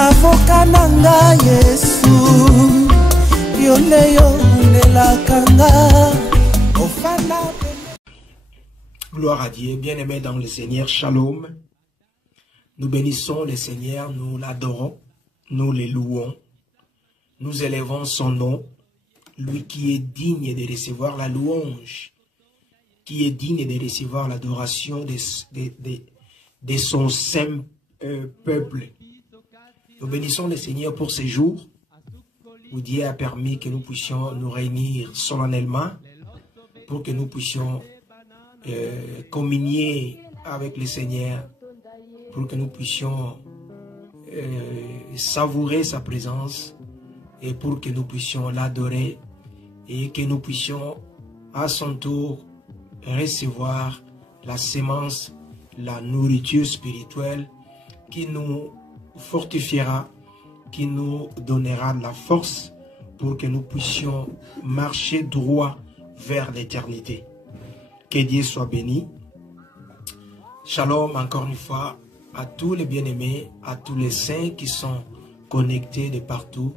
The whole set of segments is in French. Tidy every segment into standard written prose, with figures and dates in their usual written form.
avocat nanga Yesu yoleyo nelakanga ofana. Gloire à Dieu, bien-aimés dans le Seigneur, shalom. Nous bénissons le Seigneur, nous l'adorons, nous le louons, nous élevons son nom, lui qui est digne de recevoir la louange, qui est digne de recevoir l'adoration de son saint peuple. Nous bénissons le Seigneur pour ces jours où Dieu a permis que nous puissions nous réunir solennellement pour que nous puissions communier avec le Seigneur, pour que nous puissions savourer sa présence et pour que nous puissions l'adorer et que nous puissions à son tour recevoir la sémence, la nourriture spirituelle qui nous fortifiera, qui nous donnera de la force pour que nous puissions marcher droit vers l'éternité. Que Dieu soit béni. Shalom encore une fois à tous les bien-aimés, à tous les saints qui sont connectés de partout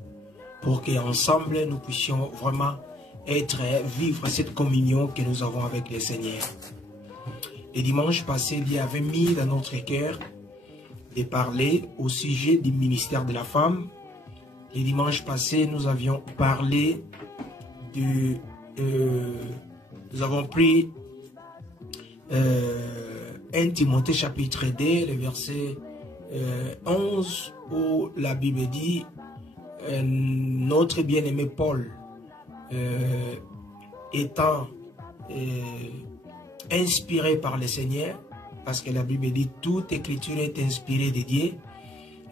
pour qu'ensemble nous puissions vraiment vivre cette communion que nous avons avec le Seigneur. Le dimanche passé, Dieu avait mis dans notre cœur de parler au sujet du ministère de la femme. Le dimanche passé, nous avions parlé nous avons pris 1 Timothée chapitre 2, le verset 11, où la Bible dit notre bien-aimé Paul étant inspiré par le Seigneur, parce que la Bible dit toute écriture est inspirée de Dieu.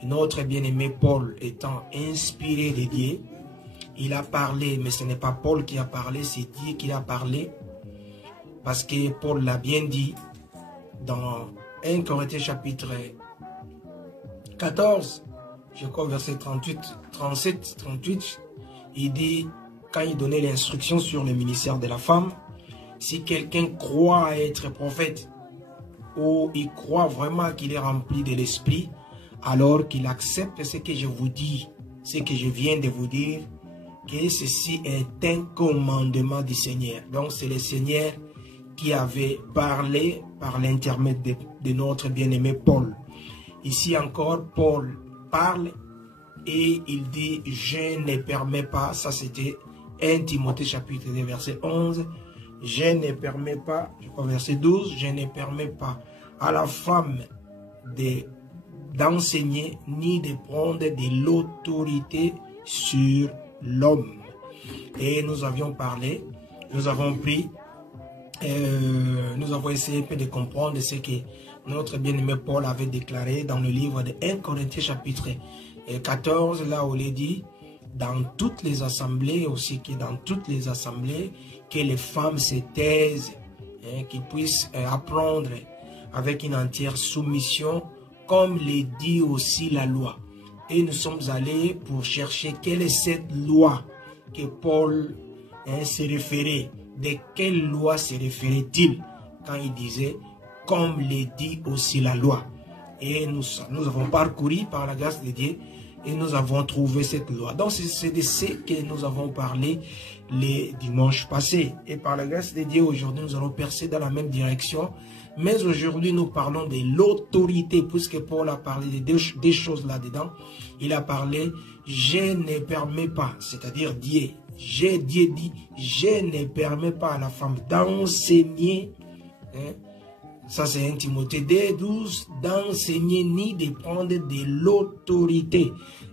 Notre bien-aimé Paul étant inspiré de Dieu, il a parlé, mais ce n'est pas Paul qui a parlé, c'est Dieu qui a parlé, parce que Paul l'a bien dit dans 1 Corinthiens chapitre 14, je crois verset 37, 38, il dit, quand il donnait l'instruction sur le ministère de la femme, si quelqu'un croit être prophète, ou il croit vraiment qu'il est rempli de l'esprit, alors qu'il accepte ce que je vous dis, ce que je viens de vous dire, que ceci est un commandement du Seigneur. Donc c'est le Seigneur qui avait parlé par l'intermédiaire de notre bien-aimé Paul. Ici encore, Paul parle et il dit, je ne permets pas, ça c'était 1 Timothée chapitre 2 verset 11, je ne permets pas, je crois verset 12, je ne permets pas à la femme d'enseigner ni de prendre de l'autorité sur l'homme. Et nous avions parlé, nous avons pris, nous avons essayé un peu de comprendre ce que notre bien-aimé Paul avait déclaré dans le livre de 1 Corinthiens chapitre 14, là où il dit, dans toutes les assemblées, aussi que dans toutes les assemblées, que les femmes se taisent, qu'ils puissent apprendre avec une entière soumission, comme le dit aussi la loi. Et nous sommes allés pour chercher quelle est cette loi que Paul se référait. De quelle loi se référait-il quand il disait, comme le dit aussi la loi. Et nous avons parcouru par la grâce de Dieu et nous avons trouvé cette loi. Donc c'est de ce que nous avons parlé les dimanches passés. Et par la grâce de Dieu, aujourd'hui, nous allons percer dans la même direction. Mais aujourd'hui, nous parlons de l'autorité, puisque Paul a parlé de des choses là-dedans. Il a parlé, je ne permets pas, c'est-à-dire Dieu. Dieu dit, je ne permets pas à la femme d'enseigner, ça c'est 1 Timothée 2, 12, d'enseigner ni de prendre de l'autorité.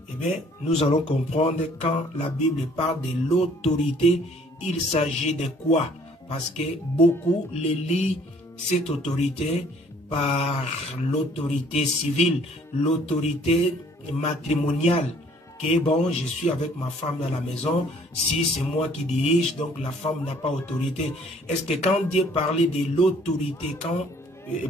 Eh bien, nous allons comprendre quand la Bible parle de l'autorité, il s'agit de quoi? Parce que beaucoup les lient cette autorité par l'autorité civile, l'autorité matrimoniale. Que bon, je suis avec ma femme dans la maison, si c'est moi qui dirige, donc la femme n'a pas autorité. Est-ce que quand Dieu parlait de l'autorité, quand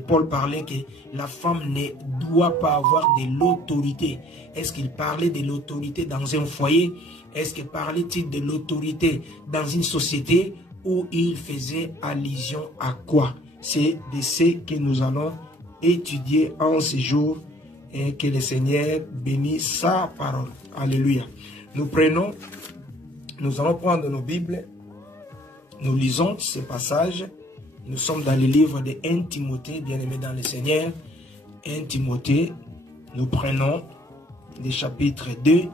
Paul parlait que la femme ne doit pas avoir de l'autorité, est-ce qu'il parlait de l'autorité dans un foyer? Est-ce qu'il parlait-il de l'autorité dans une société, où il faisait allusion à quoi? C'est de ce que nous allons étudier en ce jour et que le Seigneur bénisse sa parole. Alléluia. Nous allons prendre nos Bibles, nous lisons ce passage. Nous sommes dans le livre de 1 Timothée, bien-aimé dans le Seigneur. 1 Timothée, nous prenons le chapitre 2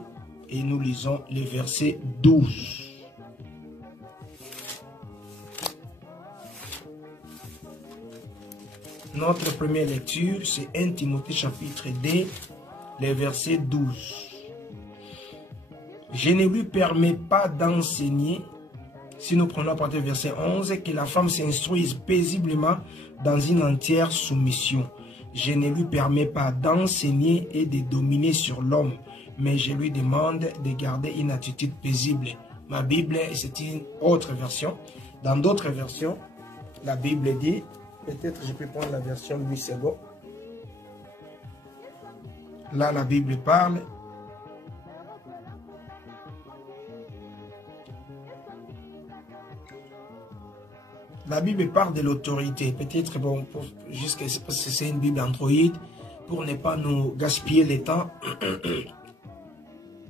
et nous lisons le verset 12. Notre première lecture, c'est 1 Timothée chapitre 2, le verset 12. Je ne lui permets pas d'enseigner, si nous prenons à partir du verset 11, que la femme s'instruise paisiblement dans une entière soumission. Je ne lui permets pas d'enseigner et de dominer sur l'homme, mais je lui demande de garder une attitude paisible. Ma Bible, c'est une autre version. Dans d'autres versions, la Bible dit, peut-être je peux prendre la version 8 secondes. Là, la Bible parle. La Bible parle de l'autorité. Peut-être, bon, jusqu'à ce que c'est une Bible Android, pour ne pas nous gaspiller le temps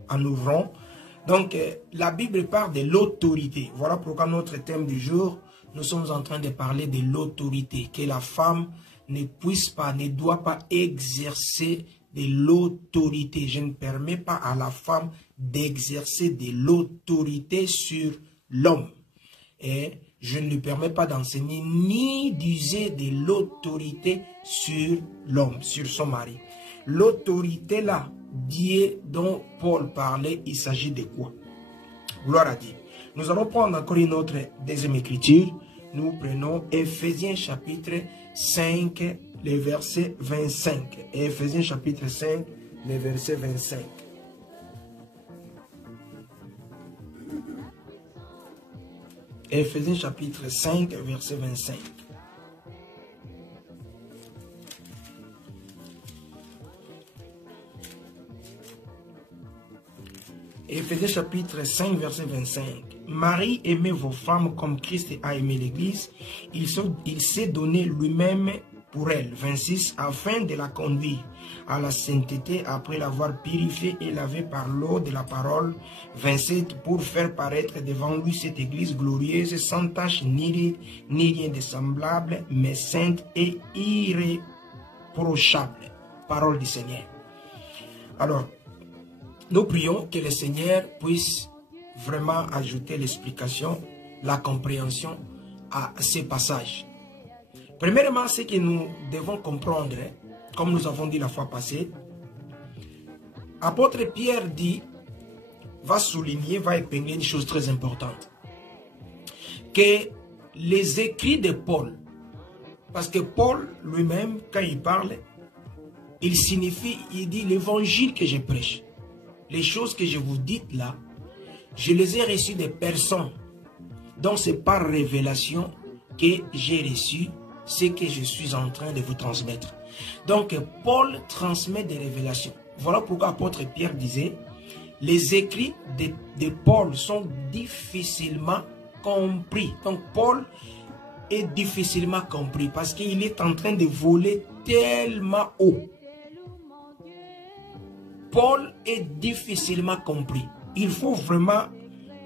en ouvrant. Donc, la Bible parle de l'autorité. Voilà pourquoi notre thème du jour, nous sommes en train de parler de l'autorité. Que la femme ne puisse pas, ne doit pas exercer de l'autorité. Je ne permets pas à la femme d'exercer de l'autorité sur l'homme. Et je ne lui permets pas d'enseigner ni d'user de l'autorité sur l'homme, sur son mari. L'autorité là, Dieu dont Paul parlait, il s'agit de quoi? Gloire à Dieu. Nous allons prendre encore une autre deuxième écriture. Nous prenons Éphésiens chapitre 5, le verset 25. Éphésiens chapitre 5, le verset 25. Éphésiens chapitre 5, verset 25. Éphésiens chapitre 5, verset 25. Marie, aimez vos femmes comme Christ a aimé l'Église. Il s'est donné lui-même pour elle. 26. Afin de la conduire à la sainteté après l'avoir purifiée et lavée par l'eau de la parole. 27. Pour faire paraître devant lui cette Église glorieuse, sans tache ni rien de semblable, mais sainte et irréprochable. Parole du Seigneur. Alors, nous prions que le Seigneur puisse vraiment ajouter l'explication, la compréhension à ces passages. Premièrement, ce que nous devons comprendre, comme nous avons dit la fois passée, apôtre Pierre dit, va souligner, va épingler une chose très importante. Que les écrits de Paul, parce que Paul lui-même, quand il parle, il signifie, il dit l'évangile que je prêche. Les choses que je vous dis là, je les ai reçues des personnes. Donc c'est par révélation que j'ai reçu ce que je suis en train de vous transmettre. Donc Paul transmet des révélations. Voilà pourquoi l'apôtre Pierre disait, les écrits de Paul sont difficilement compris. Donc Paul est difficilement compris parce qu'il est en train de voler tellement haut. Paul est difficilement compris. Il faut vraiment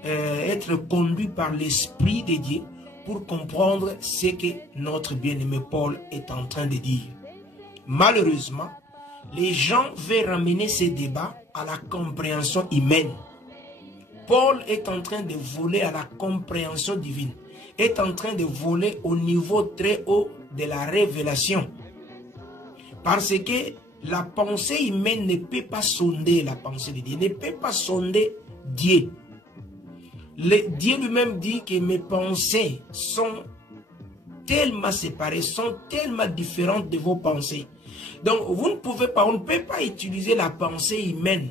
être conduit par l'Esprit de Dieu pour comprendre ce que notre bien-aimé Paul est en train de dire. Malheureusement, les gens veulent ramener ces débats à la compréhension humaine. Paul est en train de voler à la compréhension divine, est en train de voler au niveau très haut de la révélation. Parce que la pensée humaine ne peut pas sonder la pensée de Dieu, ne peut pas sonder Dieu. Dieu lui-même dit que mes pensées sont tellement séparées, sont tellement différentes de vos pensées. Donc vous ne pouvez pas, on ne peut pas utiliser la pensée humaine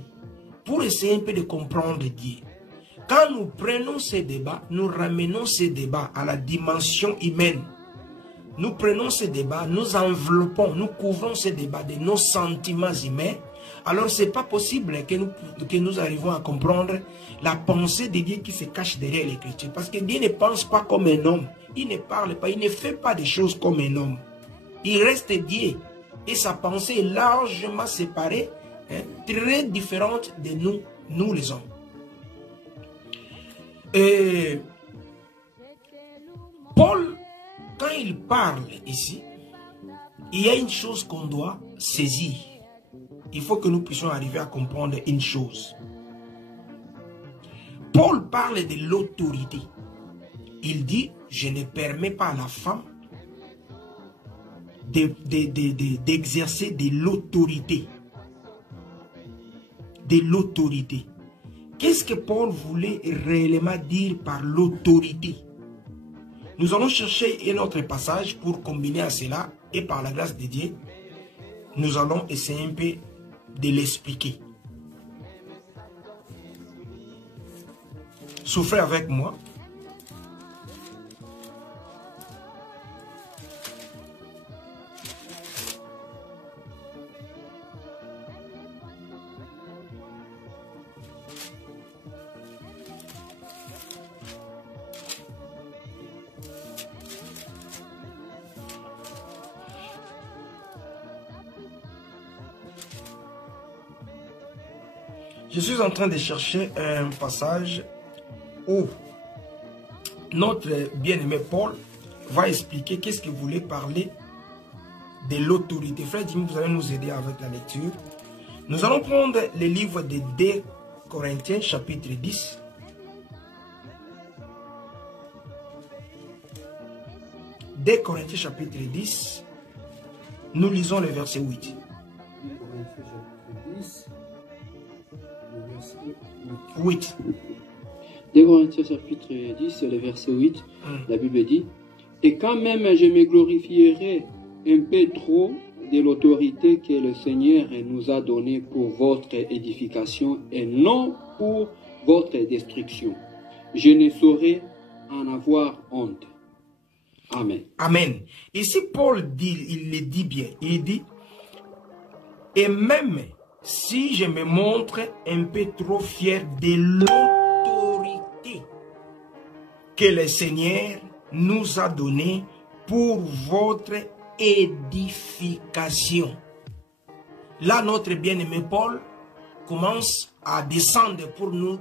pour essayer un peu de comprendre Dieu. Quand nous prenons ces débats, nous ramenons ces débats à la dimension humaine. Nous prenons ces débats, nous enveloppons, nous couvrons ces débats de nos sentiments humains. Alors ce n'est pas possible que nous arrivons à comprendre la pensée de Dieu qui se cache derrière l'Écriture. Parce que Dieu ne pense pas comme un homme. Il ne parle pas, il ne fait pas des choses comme un homme. Il reste Dieu. et sa pensée est largement séparée, hein, très différente de nous les hommes. Et Paul, quand il parle ici, il y a une chose qu'on doit saisir. Il faut que nous puissions arriver à comprendre une chose. Paul parle de l'autorité. Il dit, je ne permets pas à la femme d'exercer de l'autorité. De l'autorité. Qu'est-ce que Paul voulait réellement dire par l'autorité? Nous allons chercher un autre passage pour combiner à cela et par la grâce de Dieu, nous allons essayer un peu de l'expliquer. Souffrez avec moi. Je suis en train de chercher un passage où notre bien-aimé Paul va expliquer qu'est-ce qu'il voulait parler de l'autorité. Frère Jimmy, vous allez nous aider avec la lecture. Nous allons prendre le livre de 2 Corinthiens, chapitre 10. « 2 Corinthiens, chapitre 10. Nous lisons le verset 8. 8. 2 Corinthiens chapitre 10, le verset 8, la Bible dit, « Et quand même je me glorifierai un peu trop de l'autorité que le Seigneur nous a donnée pour votre édification et non pour votre destruction. Je ne saurais en avoir honte. » Amen. Amen. Ici, Paul dit, il le dit bien, il dit, « Et même si je me montre un peu trop fier de l'autorité que le Seigneur nous a donnée pour votre édification. » Là, notre bien-aimé Paul commence à descendre pour nous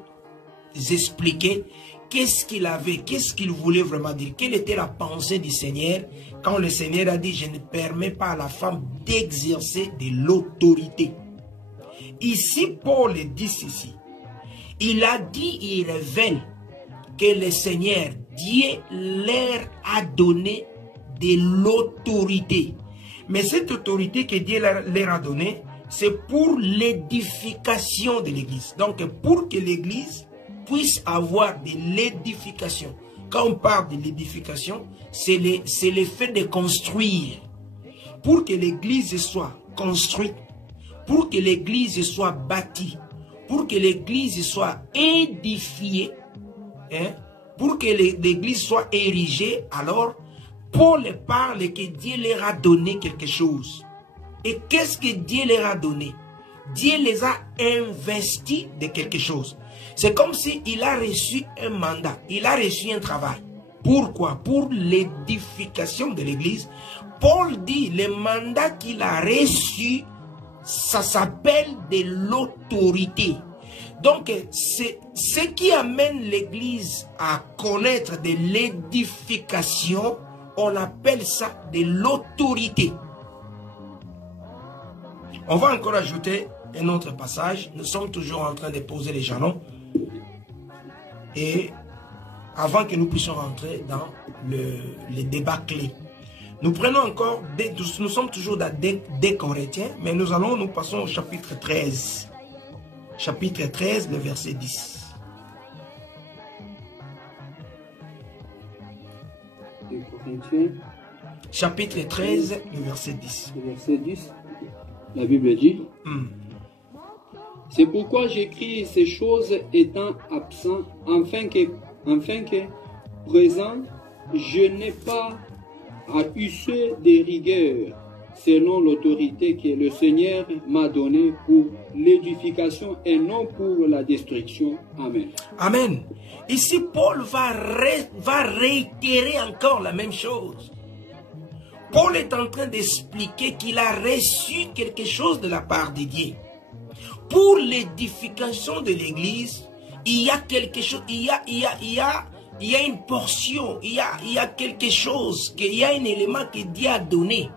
expliquer qu'est-ce qu'il avait, qu'est-ce qu'il voulait vraiment dire, quelle était la pensée du Seigneur quand le Seigneur a dit « Je ne permets pas à la femme d'exercer de l'autorité. » Ici, Paul dit ceci. Il a dit, il révèle que le Seigneur, Dieu leur a donné de l'autorité. Mais cette autorité que Dieu leur a donnée, c'est pour l'édification de l'Église. Donc, pour que l'Église puisse avoir de l'édification. Quand on parle de l'édification, c'est le fait de construire. Pour que l'Église soit construite, pour que l'Église soit bâtie, pour que l'Église soit édifiée, hein, pour que l'Église soit érigée, alors Paul parle que Dieu leur a donné quelque chose. Et qu'est-ce que Dieu leur a donné? Dieu les a investis de quelque chose. C'est comme s'il a reçu un mandat, il a reçu un travail. Pourquoi? Pour l'édification de l'Église. Paul dit, le mandat qu'il a reçu, ça s'appelle de l'autorité. Donc, c'est ce qui amène l'Église à connaître de l'édification. On appelle ça de l'autorité. On va encore ajouter un autre passage. Nous sommes toujours en train de poser les jalons. Et avant que nous puissions rentrer dans le débat clé. Nous prenons encore, nous sommes toujours dans 2 Corinthiens, mais nous passons au chapitre 13. Chapitre 13, le verset 10. Chapitre 13, le verset 10. Le verset 10, la Bible dit, C'est pourquoi j'écris ces choses étant absent, afin que présent, je n'ai pas à user des rigueurs, selon l'autorité que le Seigneur m'a donnée pour l'édification et non pour la destruction. Amen. Amen. Ici, Paul va réitérer encore la même chose. Paul est en train d'expliquer qu'il a reçu quelque chose de la part de Dieu. Pour l'édification de l'église, il y a quelque chose, il y a une portion, il y a quelque chose, il y a un élément que Dieu a donné.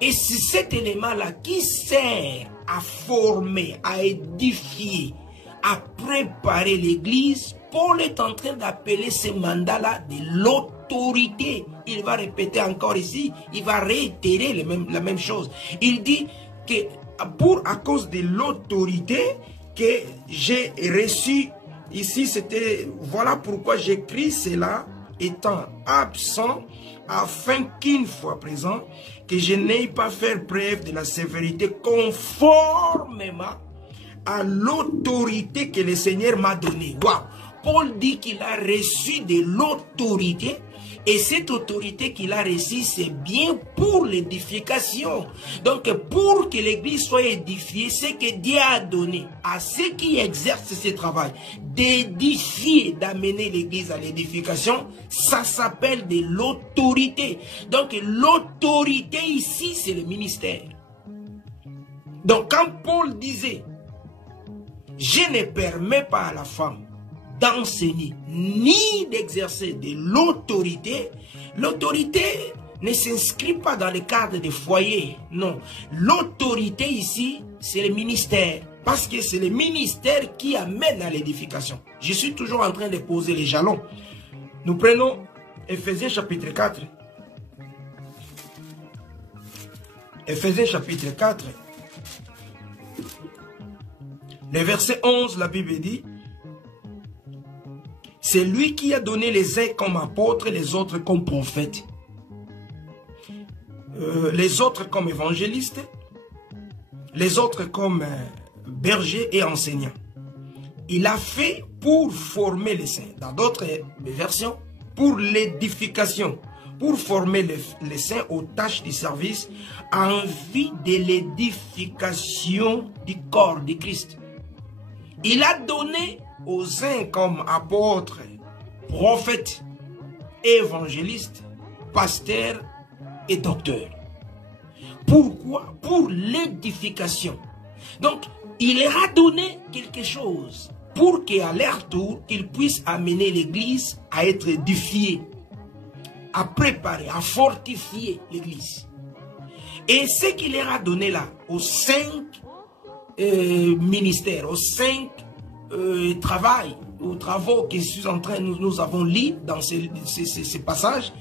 Et c'est cet élément-là qui sert à former, à édifier, à préparer l'église. Paul est en train d'appeler ce mandat-là de l'autorité. Il va répéter encore ici, il va réitérer la même chose. Il dit que à cause de l'autorité que j'ai reçue, ici c'était, voilà pourquoi j'écris cela étant absent, afin qu'une fois présent, que je n'aie pas fait preuve de la sévérité conformément à l'autorité que le Seigneur m'a donnée. Wow. Paul dit qu'il a reçu de l'autorité, et cette autorité qu'il a reçue, c'est bien pour l'édification. Donc, pour que l'église soit édifiée, c'est que Dieu a donné à ceux qui exercent ce travail d'édifier, d'amener l'église à l'édification. Ça s'appelle de l'autorité. Donc, l'autorité ici, c'est le ministère. Donc, quand Paul disait, je ne permets pas à la femme d'enseigner ni d'exercer de l'autorité. L'autorité ne s'inscrit pas dans le cadre des foyers. Non. L'autorité ici, c'est le ministère. Parce que c'est le ministère qui amène à l'édification. Je suis toujours en train de poser les jalons. Nous prenons Ephésiens chapitre 4. Ephésiens chapitre 4. Le verset 11, la Bible dit, c'est lui qui a donné les uns comme apôtres, les autres comme prophètes, les autres comme évangélistes, les autres comme bergers et enseignants. Il a fait pour former les saints. Dans d'autres versions, pour l'édification, pour former les saints aux tâches du service en vue de l'édification du corps de Christ. Il a donné aux uns comme apôtres, prophètes, évangélistes, pasteurs et docteurs. Pourquoi? Pour l'édification. Donc, il leur a donné quelque chose pour qu'à leur tour, ils puissent amener l'église à être édifiée, à préparer, à fortifier l'église. Et ce qu'il leur a donné là, aux 5 ministères, aux 5 travaux que je suis en train, nous avons lu dans ces passages.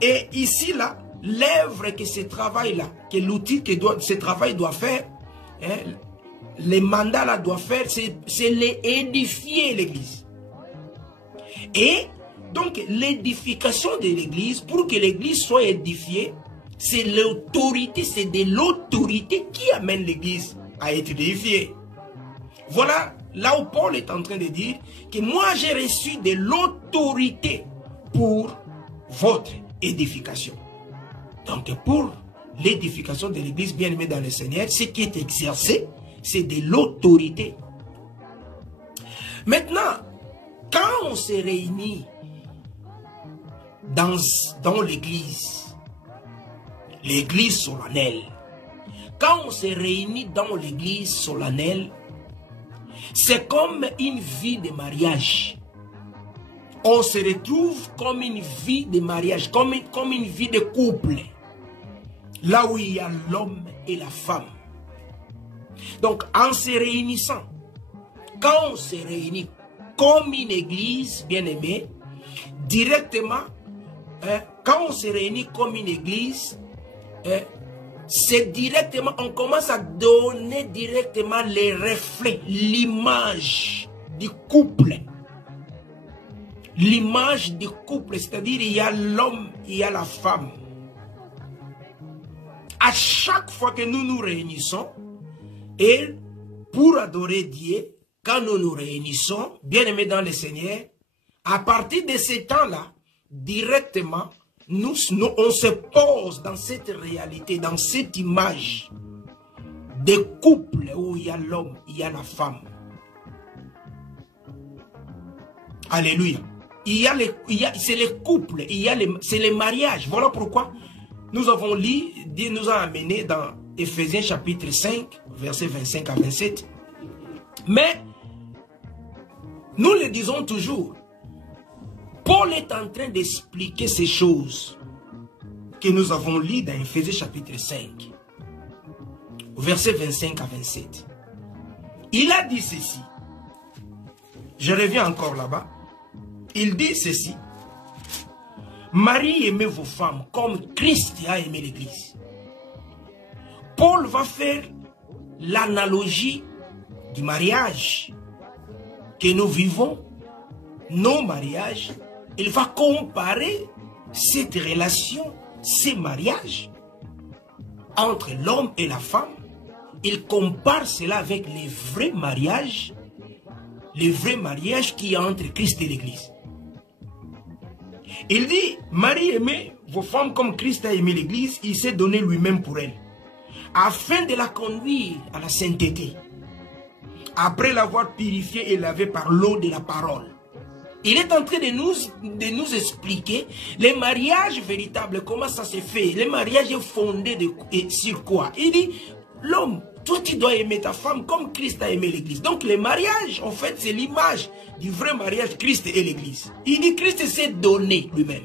Et ici, là, l'œuvre que ce travail-là, que l'outil que ce travail doit faire, hein, les mandats là doit faire, c'est édifier l'église. Et donc, l'édification de l'église, pour que l'église soit édifiée, c'est l'autorité, c'est de l'autorité qui amène l'église à être édifiée. Voilà là où Paul est en train de dire que moi j'ai reçu de l'autorité pour votre édification. Donc pour l'édification de l'église bien-aimée dans le Seigneur, ce qui est exercé, c'est de l'autorité. Maintenant, quand on se réunit dans l'église solennelle, quand on se réunit dans l'église solennelle, c'est comme une vie de mariage. On se retrouve comme une vie de mariage, comme une vie de couple. Là où il y a l'homme et la femme. Donc, en se réunissant, quand on se réunit comme une église bien-aimée, directement, quand on se réunit comme une église, c'est directement, on commence à donner directement les reflets, l'image du couple. L'image du couple, c'est-à-dire il y a l'homme, il y a la femme. À chaque fois que nous nous réunissons, et pour adorer Dieu, quand nous nous réunissons, bien-aimés dans le Seigneur, à partir de ce temps-là, directement, on se pose dans cette réalité, dans cette image de couple où il y a l'homme, il y a la femme. Alléluia. C'est les couples, c'est les mariages. Voilà pourquoi nous avons lu, Dieu nous a amenés dans Éphésiens chapitre 5, versets 25 à 27. Mais, nous le disons toujours, Paul est en train d'expliquer ces choses que nous avons lues dans Éphésiens chapitre 5, versets 25 à 27. Il a dit ceci. Je reviens encore là-bas. Il dit ceci. Marie, aimez vos femmes comme Christ a aimé l'Église. Paul va faire l'analogie du mariage que nous vivons, nos mariages. Il va comparer cette relation, ces mariages entre l'homme et la femme. Il compare cela avec les vrais mariages qui est entre Christ et l'Église. Il dit, Marie, aimez vos femmes comme Christ a aimé l'Église, il s'est donné lui-même pour elle, afin de la conduire à la sainteté, après l'avoir purifiée et lavée par l'eau de la parole. Il est en train de nous expliquer les mariages véritables, comment ça se fait. Les mariages fondés sur quoi? Il dit, l'homme, toi tu dois aimer ta femme comme Christ a aimé l'Église. Donc les mariages, en fait, c'est l'image du vrai mariage, Christ et l'Église. Il dit, Christ s'est donné lui-même.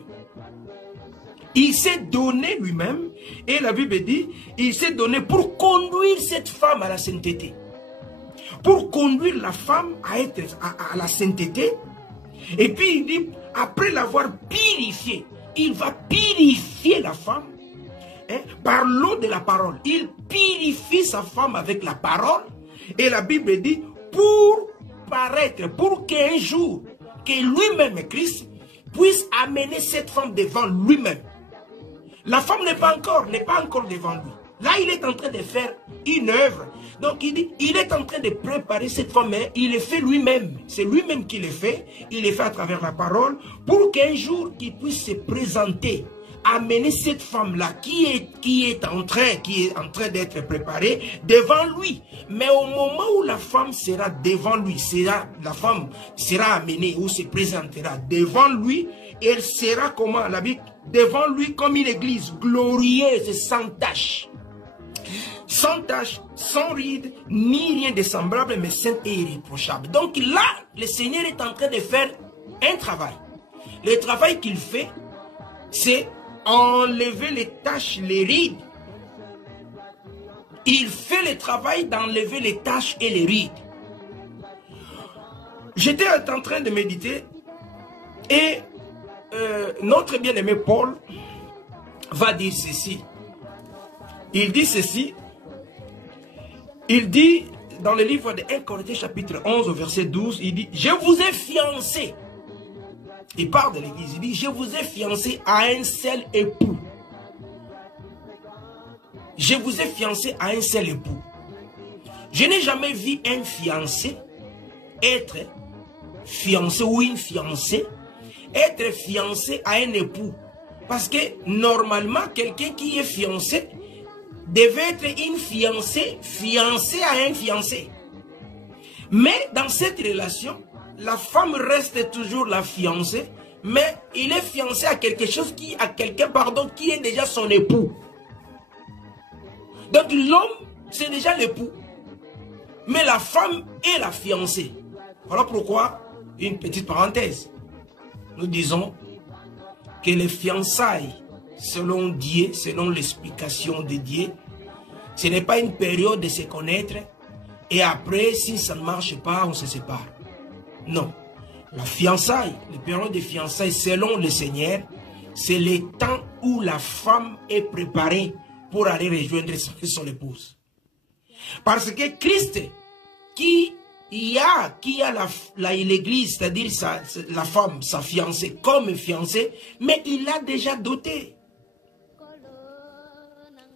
Il s'est donné lui-même, et la Bible dit, il s'est donné pour conduire cette femme à la sainteté. Pour conduire la femme à la sainteté. Et puis il dit, après l'avoir purifiée, il va purifier la femme par l'eau de la parole. Il purifie sa femme avec la parole. Et la Bible dit, pour paraître, pour qu'un jour, que lui-même, Christ, puisse amener cette femme devant lui-même. La femme n'est pas encore devant lui. Là, il est en train de faire une œuvre. Donc, il dit, il est en train de préparer cette femme, mais il le fait lui-même. C'est lui-même qui le fait. Il le fait à travers la parole, pour qu'un jour, il puisse se présenter, amener cette femme-là qui est en train d'être préparée devant lui. Mais au moment où la femme sera devant lui, la femme sera amenée ou se présentera devant lui, elle sera comment la Bible? Devant lui comme une église glorieuse, sans tache. Sans tache, sans ride, ni rien de semblable, mais sainte et irréprochable. Donc là, le Seigneur est en train de faire un travail. Le travail qu'il fait, c'est enlever les taches, les rides. Il fait le travail d'enlever les taches et les rides. J'étais en train de méditer et notre bien-aimé Paul va dire ceci. Il dit ceci. Il dit dans le livre de 1 Corinthiens chapitre 11 au verset 12, il dit, je vous ai fiancé. Il parle de l'église, il dit, je vous ai fiancé à un seul époux. Je vous ai fiancé à un seul époux. Je n'ai jamais vu un fiancé être fiancé ou une fiancée être fiancé à un époux. Parce que normalement, quelqu'un qui est fiancé devait être une fiancée à un fiancé. Mais dans cette relation, la femme reste toujours la fiancée, mais il est fiancé à quelque chose qui est déjà son époux. Donc l'homme, c'est déjà l'époux. Mais la femme est la fiancée. Voilà pourquoi, une petite parenthèse, nous disons que les fiançailles, selon Dieu, selon l'explication de Dieu, ce n'est pas une période de se connaître et après, si ça ne marche pas, on se sépare. Non. La fiançaille, les périodes de fiançailles, selon le Seigneur, c'est le temps où la femme est préparée pour aller rejoindre son épouse. Parce que Christ, qui a l'église, c'est-à-dire la femme, sa fiancée, comme fiancée, mais il l'a déjà dotée.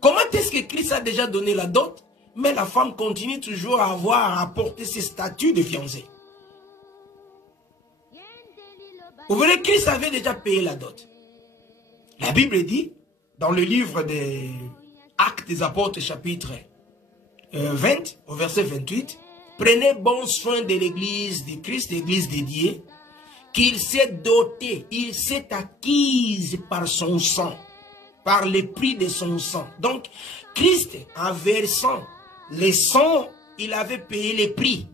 Comment est-ce que Christ a déjà donné la dot, mais la femme continue toujours à porter ses statuts de fiancée? Vous voyez, Christ avait déjà payé la dot. La Bible dit, dans le livre des Actes des Apôtres, chapitre 20, au verset 28, prenez bon soin de l'église de Christ, l'église de Dieu, qu'il s'est doté, il s'est acquise par son sang. par le prix de son sang. Donc, Christ, en versant le sang, il avait payé les prix.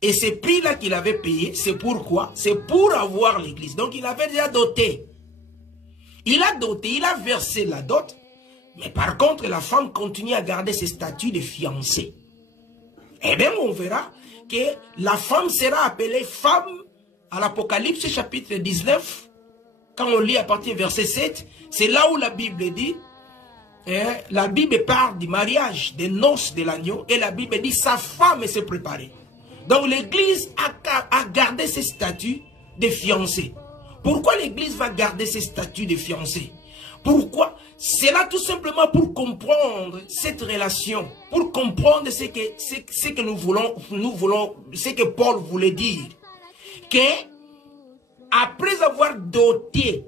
Et ces prix-là qu'il avait payé, c'est pourquoi? C'est pour avoir l'église. Donc, il avait déjà doté. Il a doté, il a versé la dot. Mais par contre, la femme continue à garder ses statuts de fiancée. Eh bien, on verra que la femme sera appelée femme à l'Apocalypse chapitre 19. Quand on lit à partir du verset 7, c'est là où la Bible dit, la Bible parle du mariage, des noces de l'agneau, et la Bible dit sa femme s'est préparée. Donc l'église a gardé ses statuts de fiancés. Pourquoi l'église va garder ses statuts de fiancés? Pourquoi? C'est là tout simplement pour comprendre cette relation, pour comprendre ce que nous voulons, ce que Paul voulait dire. Que après avoir doté,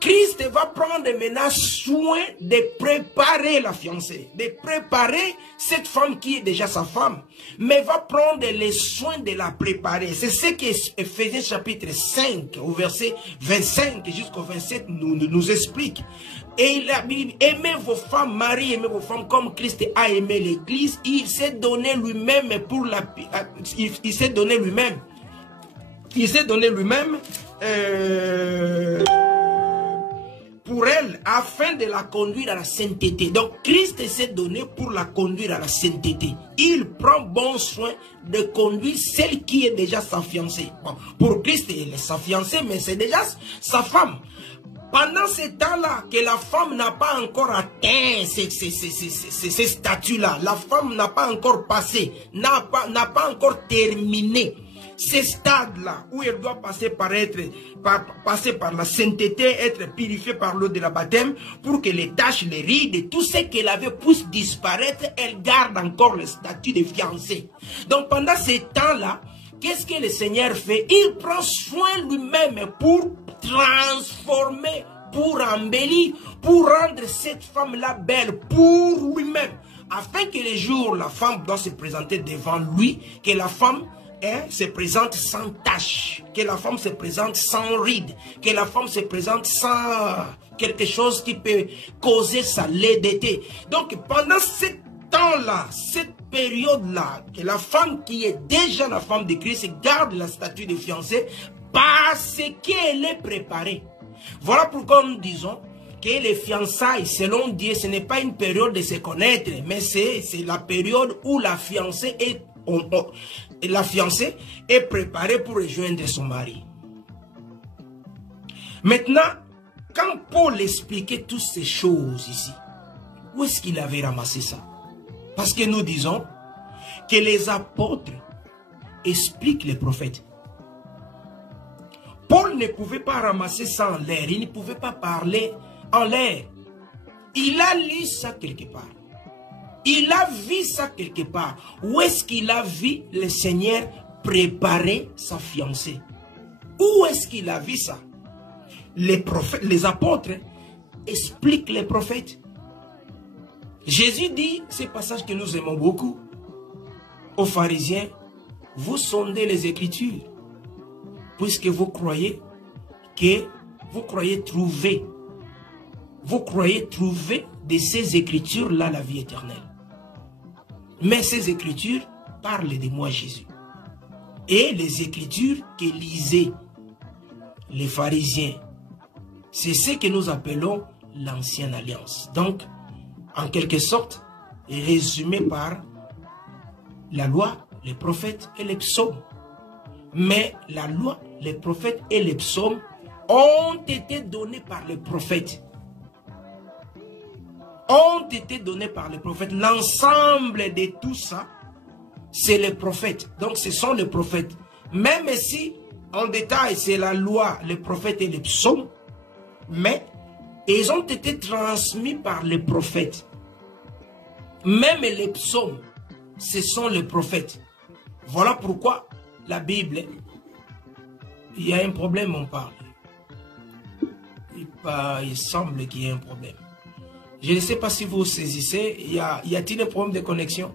Christ va prendre maintenant soin de préparer la fiancée, de préparer cette femme qui est déjà sa femme, mais va prendre les soins de la préparer. C'est ce que Ephésiens chapitre 5, au verset 25 jusqu'au 27 nous explique. Et la Bible, aimez vos femmes, Marie, aimez vos femmes comme Christ a aimé l'église. Il s'est donné lui-même pour la... Il s'est donné lui-même. Il s'est donné lui-même... pour elle, afin de la conduire à la sainteté. Donc, Christ s'est donné pour la conduire à la sainteté. Il prend bon soin de conduire celle qui est déjà sa fiancée. Bon, pour Christ, elle est sa fiancée, mais c'est déjà sa femme. Pendant ce temps-là, que la femme n'a pas encore atteint ces statuts-là, la femme n'a pas encore passé, n'a pas encore terminé ces stades-là, où elle doit passer par la sainteté, être purifiée par l'eau de la baptême, pour que les taches, les rides et tout ce qu'elle avait puisse disparaître, elle garde encore le statut de fiancée. Donc pendant ces temps-là, qu'est-ce que le Seigneur fait? Il prend soin lui-même pour transformer, pour embellir, pour rendre cette femme-là belle pour lui-même, afin que les jours la femme doit se présenter devant lui, que la femme se présente sans tache, que la femme se présente sans ride, que la femme se présente sans quelque chose qui peut causer sa laidité. Donc pendant ce temps-là, cette période-là, que la femme qui est déjà la femme de Christ garde la statue de fiancée parce qu'elle est préparée. Voilà pourquoi nous disons que les fiançailles, selon Dieu, ce n'est pas une période de se connaître, mais c'est la période où la fiancée est préparée pour rejoindre son mari. Maintenant, quand Paul expliquait toutes ces choses ici, où est-ce qu'il avait ramassé ça? Parce que nous disons que les apôtres expliquent les prophètes. Paul ne pouvait pas ramasser ça en l'air, il ne pouvait pas parler en l'air. Il a lu ça quelque part. Il a vu ça quelque part. Où est-ce qu'il a vu le Seigneur préparer sa fiancée? Où est-ce qu'il a vu ça? Les prophètes, les apôtres expliquent les prophètes. Jésus dit, ce passage que nous aimons beaucoup, aux pharisiens, vous sondez les Écritures, puisque vous croyez trouver de ces Écritures-là la vie éternelle. Mais ces Écritures parlent de moi, Jésus. Et les Écritures que lisaient les pharisiens, c'est ce que nous appelons l'ancienne alliance. Donc, en quelque sorte, résumé par la loi, les prophètes et les psaumes. Mais la loi, les prophètes et les psaumes ont été donnés par les prophètes. Ont été donnés par les prophètes. L'ensemble de tout ça, c'est les prophètes. Donc ce sont les prophètes. Même si, en détail, c'est la loi, les prophètes et les psaumes, mais ils ont été transmis par les prophètes. Même les psaumes, ce sont les prophètes. Voilà pourquoi la Bible, il y a un problème, on parle. Il semble qu'il y ait un problème. Je ne sais pas si vous saisissez, y a-t-il un problème de connexion?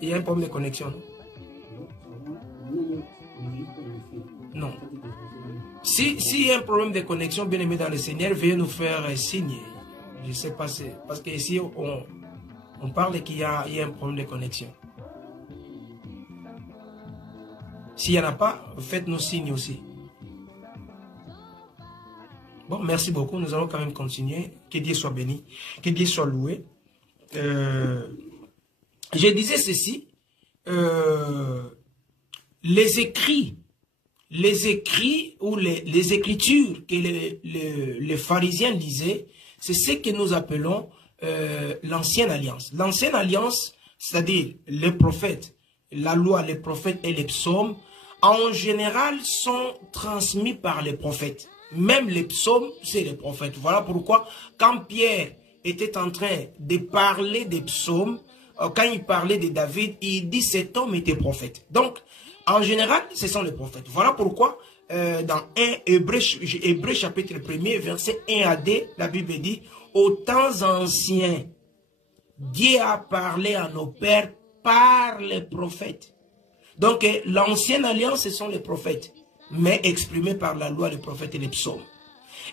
Il y a un problème de connexion, non? S'il y a un problème de connexion, bien aimé dans le Seigneur, veuillez nous faire signe. Je ne sais pas, parce qu'ici, on parle qu'il y a un problème de connexion. S'il n'y en a pas, faites-nous signe aussi. Bon, merci beaucoup. Nous allons quand même continuer. Que Dieu soit béni. Que Dieu soit loué. Je disais ceci. Les écrits ou les écritures que les pharisiens lisaient, c'est ce que nous appelons l'ancienne alliance. L'ancienne alliance, c'est-à-dire les prophètes, la loi, les prophètes et les psaumes, en général sont transmis par les prophètes. Même les psaumes, c'est les prophètes. Voilà pourquoi, quand Pierre était en train de parler des psaumes, quand il parlait de David, il dit cet homme était prophète. Donc, en général, ce sont les prophètes. Voilà pourquoi, dans Hébreux chapitre 1er, verset 1 à 2, la Bible dit, aux temps anciens, Dieu a parlé à nos pères par les prophètes. Donc, l'ancienne alliance, ce sont les prophètes, mais exprimés par la loi, les prophètes et les psaumes.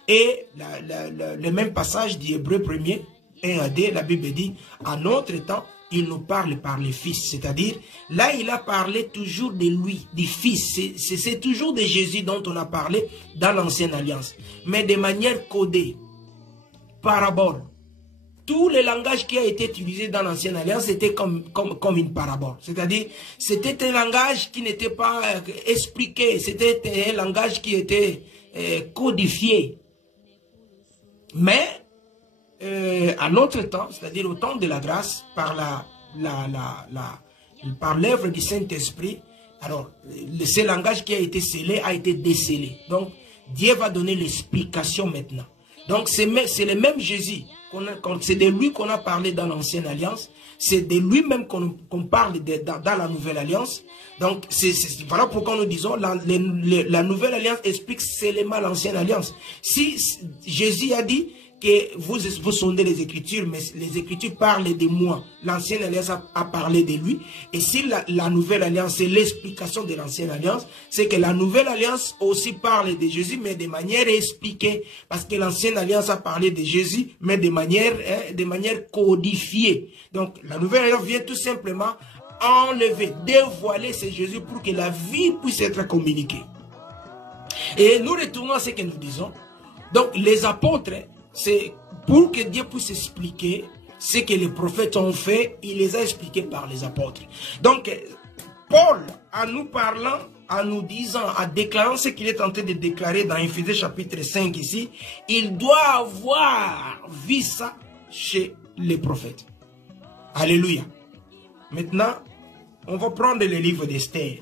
Et le même passage d'Hébreux 1er, 1 à 2, la Bible dit, à notre temps, il nous parle par les fils. C'est-à-dire, là, il a parlé toujours de lui, du fils. C'est toujours de Jésus dont on a parlé dans l'ancienne alliance. Mais de manière codée, parabole. Tout le langage qui a été utilisé dans l'ancienne alliance, c'était comme une parabole. C'est-à-dire, c'était un langage qui n'était pas expliqué. C'était un langage qui était codifié. Mais, à notre temps, c'est-à-dire au temps de la grâce, par l'œuvre du Saint-Esprit, alors, ce langage qui a été scellé a été décellé. Donc, Dieu va donner l'explication maintenant. Donc, c'est le même Jésus. C'est de lui qu'on a parlé dans l'ancienne alliance. C'est de lui-même qu'on parle dans la nouvelle alliance. Donc, voilà pourquoi nous disons la nouvelle alliance explique seulement l'ancienne alliance. Si Jésus a dit que vous sondez les Écritures, mais les Écritures parlent de moi. L'ancienne alliance a parlé de lui. Et si la nouvelle alliance, c'est l'explication de l'ancienne alliance, c'est que la nouvelle alliance aussi parle de Jésus, mais de manière expliquée. Parce que l'ancienne alliance a parlé de Jésus, mais de manière codifiée. Donc, la nouvelle alliance vient tout simplement enlever, dévoiler ce Jésus pour que la vie puisse être communiquée. Et nous retournons à ce que nous disons. Donc, les apôtres, c'est pour que Dieu puisse expliquer ce que les prophètes ont fait, il les a expliqués par les apôtres. Donc, Paul, en nous parlant, en nous disant, en déclarant ce qu'il est en train de déclarer dans Éphésiens chapitre 5 ici, il doit avoir vu ça chez les prophètes. Alléluia. Maintenant, on va prendre le livre d'Esther.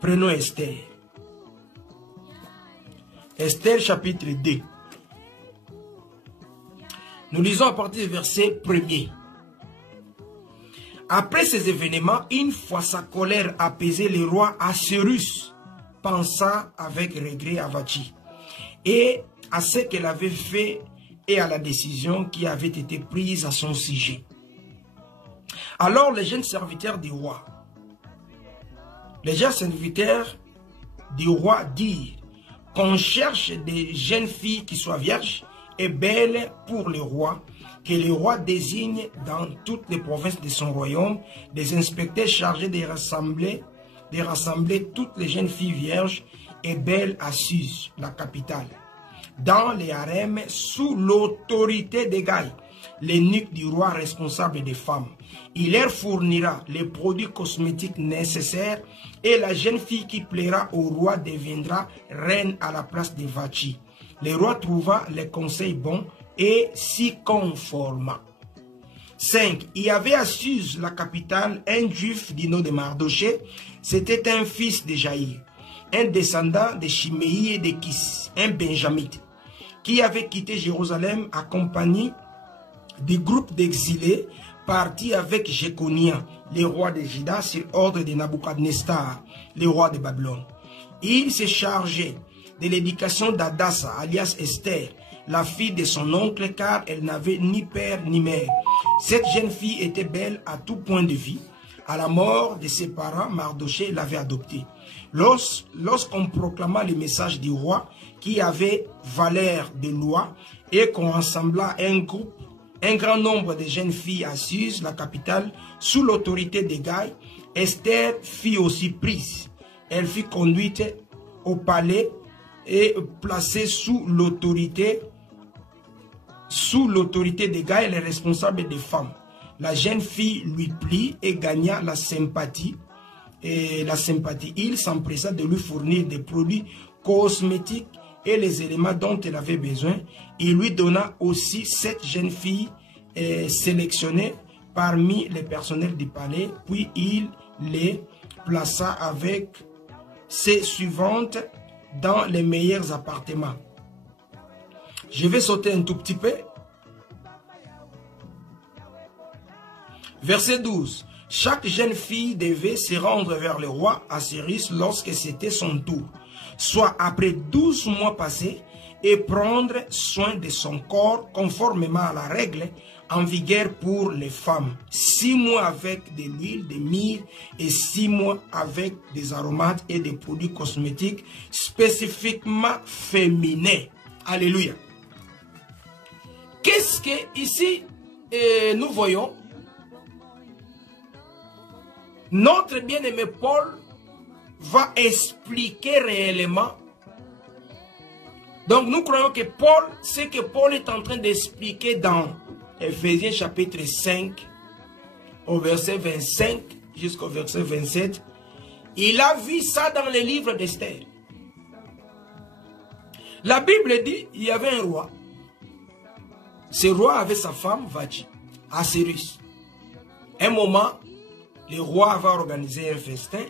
Prenons Esther. Esther chapitre 2. Nous lisons à partir du verset 1er. Après ces événements, une fois sa colère apaisée, le roi Assuérus pensa avec regret à Vachi et à ce qu'elle avait fait et à la décision qui avait été prise à son sujet. Alors les jeunes serviteurs du roi, dirent qu'on cherche des jeunes filles qui soient vierges et belles pour le roi, que le roi désigne dans toutes les provinces de son royaume des inspecteurs chargés de rassembler toutes les jeunes filles vierges et belles à Suse, la capitale, dans les harems sous l'autorité des Gaï, l'eunuque du roi responsable des femmes. Il leur fournira les produits cosmétiques nécessaires et la jeune fille qui plaira au roi deviendra reine à la place de Vachi. Le roi trouva les conseils bons et s'y conforma. 5. Il y avait à Suse, la capitale, un juif du nom de Mardoché. C'était un fils de Jaïr, un descendant de Chiméi et de Kis, un benjamite, qui avait quitté Jérusalem accompagné du groupe d'exilés parti avec Jéconia, le roi de Juda, sur ordre de Nabucodonosor, le roi de Babylone. Il s'est chargé de l'éducation d'Adassa, alias Esther, la fille de son oncle, car elle n'avait ni père ni mère. Cette jeune fille était belle à tout point de vue. À la mort de ses parents, Mardochée l'avait adopté. Lorsqu'on proclama le message du roi, qui avait valeur de loi, et qu'on rassembla un grand nombre de jeunes filles à Suse, la capitale, sous l'autorité d'Hégai, Esther fut aussi prise. Elle fut conduite au palais et placée sous l'autorité d'Hégai, les responsables des femmes. La jeune fille lui plut et gagna la sympathie. Il s'empressa de lui fournir des produits cosmétiques et les éléments dont elle avait besoin. Il lui donna aussi 7 jeunes filles sélectionnées parmi les personnels du palais, puis il les plaça avec ces suivantes dans les meilleurs appartements. Je vais sauter un tout petit peu. Verset 12. Chaque jeune fille devait se rendre vers le roi Assyrus lorsque c'était son tour, soit après 12 mois passés, et prendre soin de son corps conformément à la règle en vigueur pour les femmes. 6 mois avec de l'huile de myrrhe et 6 mois avec des aromates et des produits cosmétiques spécifiquement féminins. Alléluia. Qu'est-ce que ici nous voyons? Notre bien-aimé Paul va expliquer réellement. Donc nous croyons que Paul, ce que Paul est en train d'expliquer dans Ephésiens chapitre 5, au verset 25 jusqu'au verset 27, il a vu ça dans les livres d'Esther. La Bible dit il y avait un roi. Ce roi avait sa femme Vati, Assyrus. Un moment, le roi va organiser un festin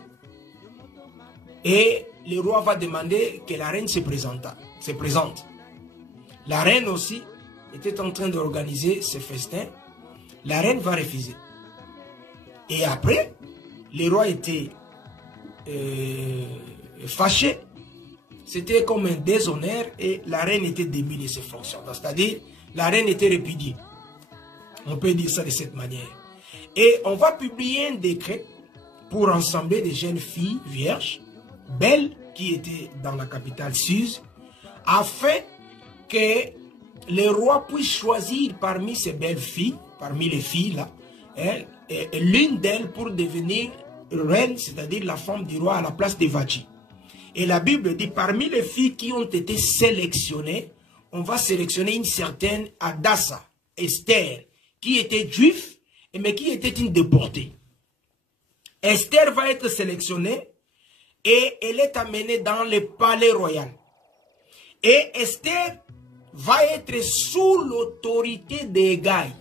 et le roi va demander que la reine se présente. La reine aussi était en train d'organiser ce festin. La reine va refuser. Et après, le roi était fâché. C'était comme un déshonneur et la reine était démise de ses fonctions. C'est-à-dire, la reine était répudiée. On peut dire ça de cette manière. Et on va publier un décret pour rassembler des jeunes filles vierges, belles, qui étaient dans la capitale Suse, afin que le roi puisse choisir parmi ces belles filles, parmi les filles là, l'une d'elles pour devenir reine, c'est-à-dire la femme du roi à la place de Vati. Et la Bible dit, parmi les filles qui ont été sélectionnées, on va sélectionner une certaine Adassa, Esther, qui était juive, mais qui était une déportée. Esther va être sélectionnée et elle est amenée dans le palais royal. Et Esther va être sous l'autorité d'Hégai.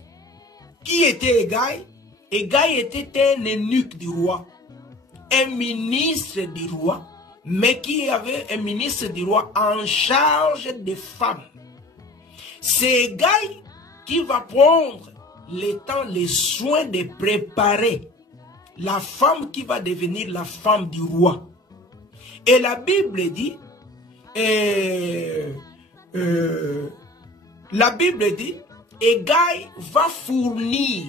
Qui était Hégai? Hégai était un eunuque du roi, un ministre du roi, mais qui avait un ministre du roi en charge des femmes. C'est Hégai qui va prendre le temps, les soins de préparer la femme qui va devenir la femme du roi. Et la Bible dit, Hégai va fournir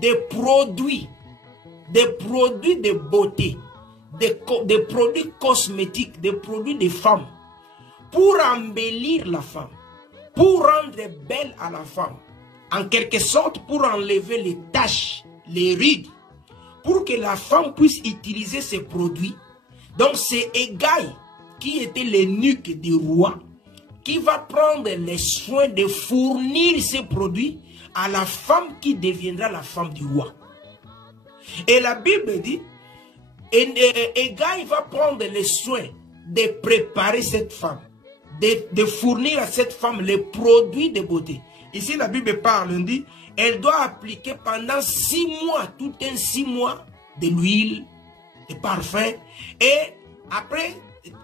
des produits de beauté, des produits cosmétiques, des produits de femmes, pour embellir la femme, pour rendre belle à la femme, en quelque sorte pour enlever les taches, les rides, pour que la femme puisse utiliser ces produits. Donc c'est Hégai, qui était l'eunuque du roi, qui va prendre les soins de fournir ces produits à la femme qui deviendra la femme du roi. Et la Bible dit, Hégai va prendre les soins de préparer cette femme, de fournir à cette femme les produits de beauté. Ici la Bible parle, on dit, elle doit appliquer pendant 6 mois, tout un 6 mois, de l'huile, de parfum, et après,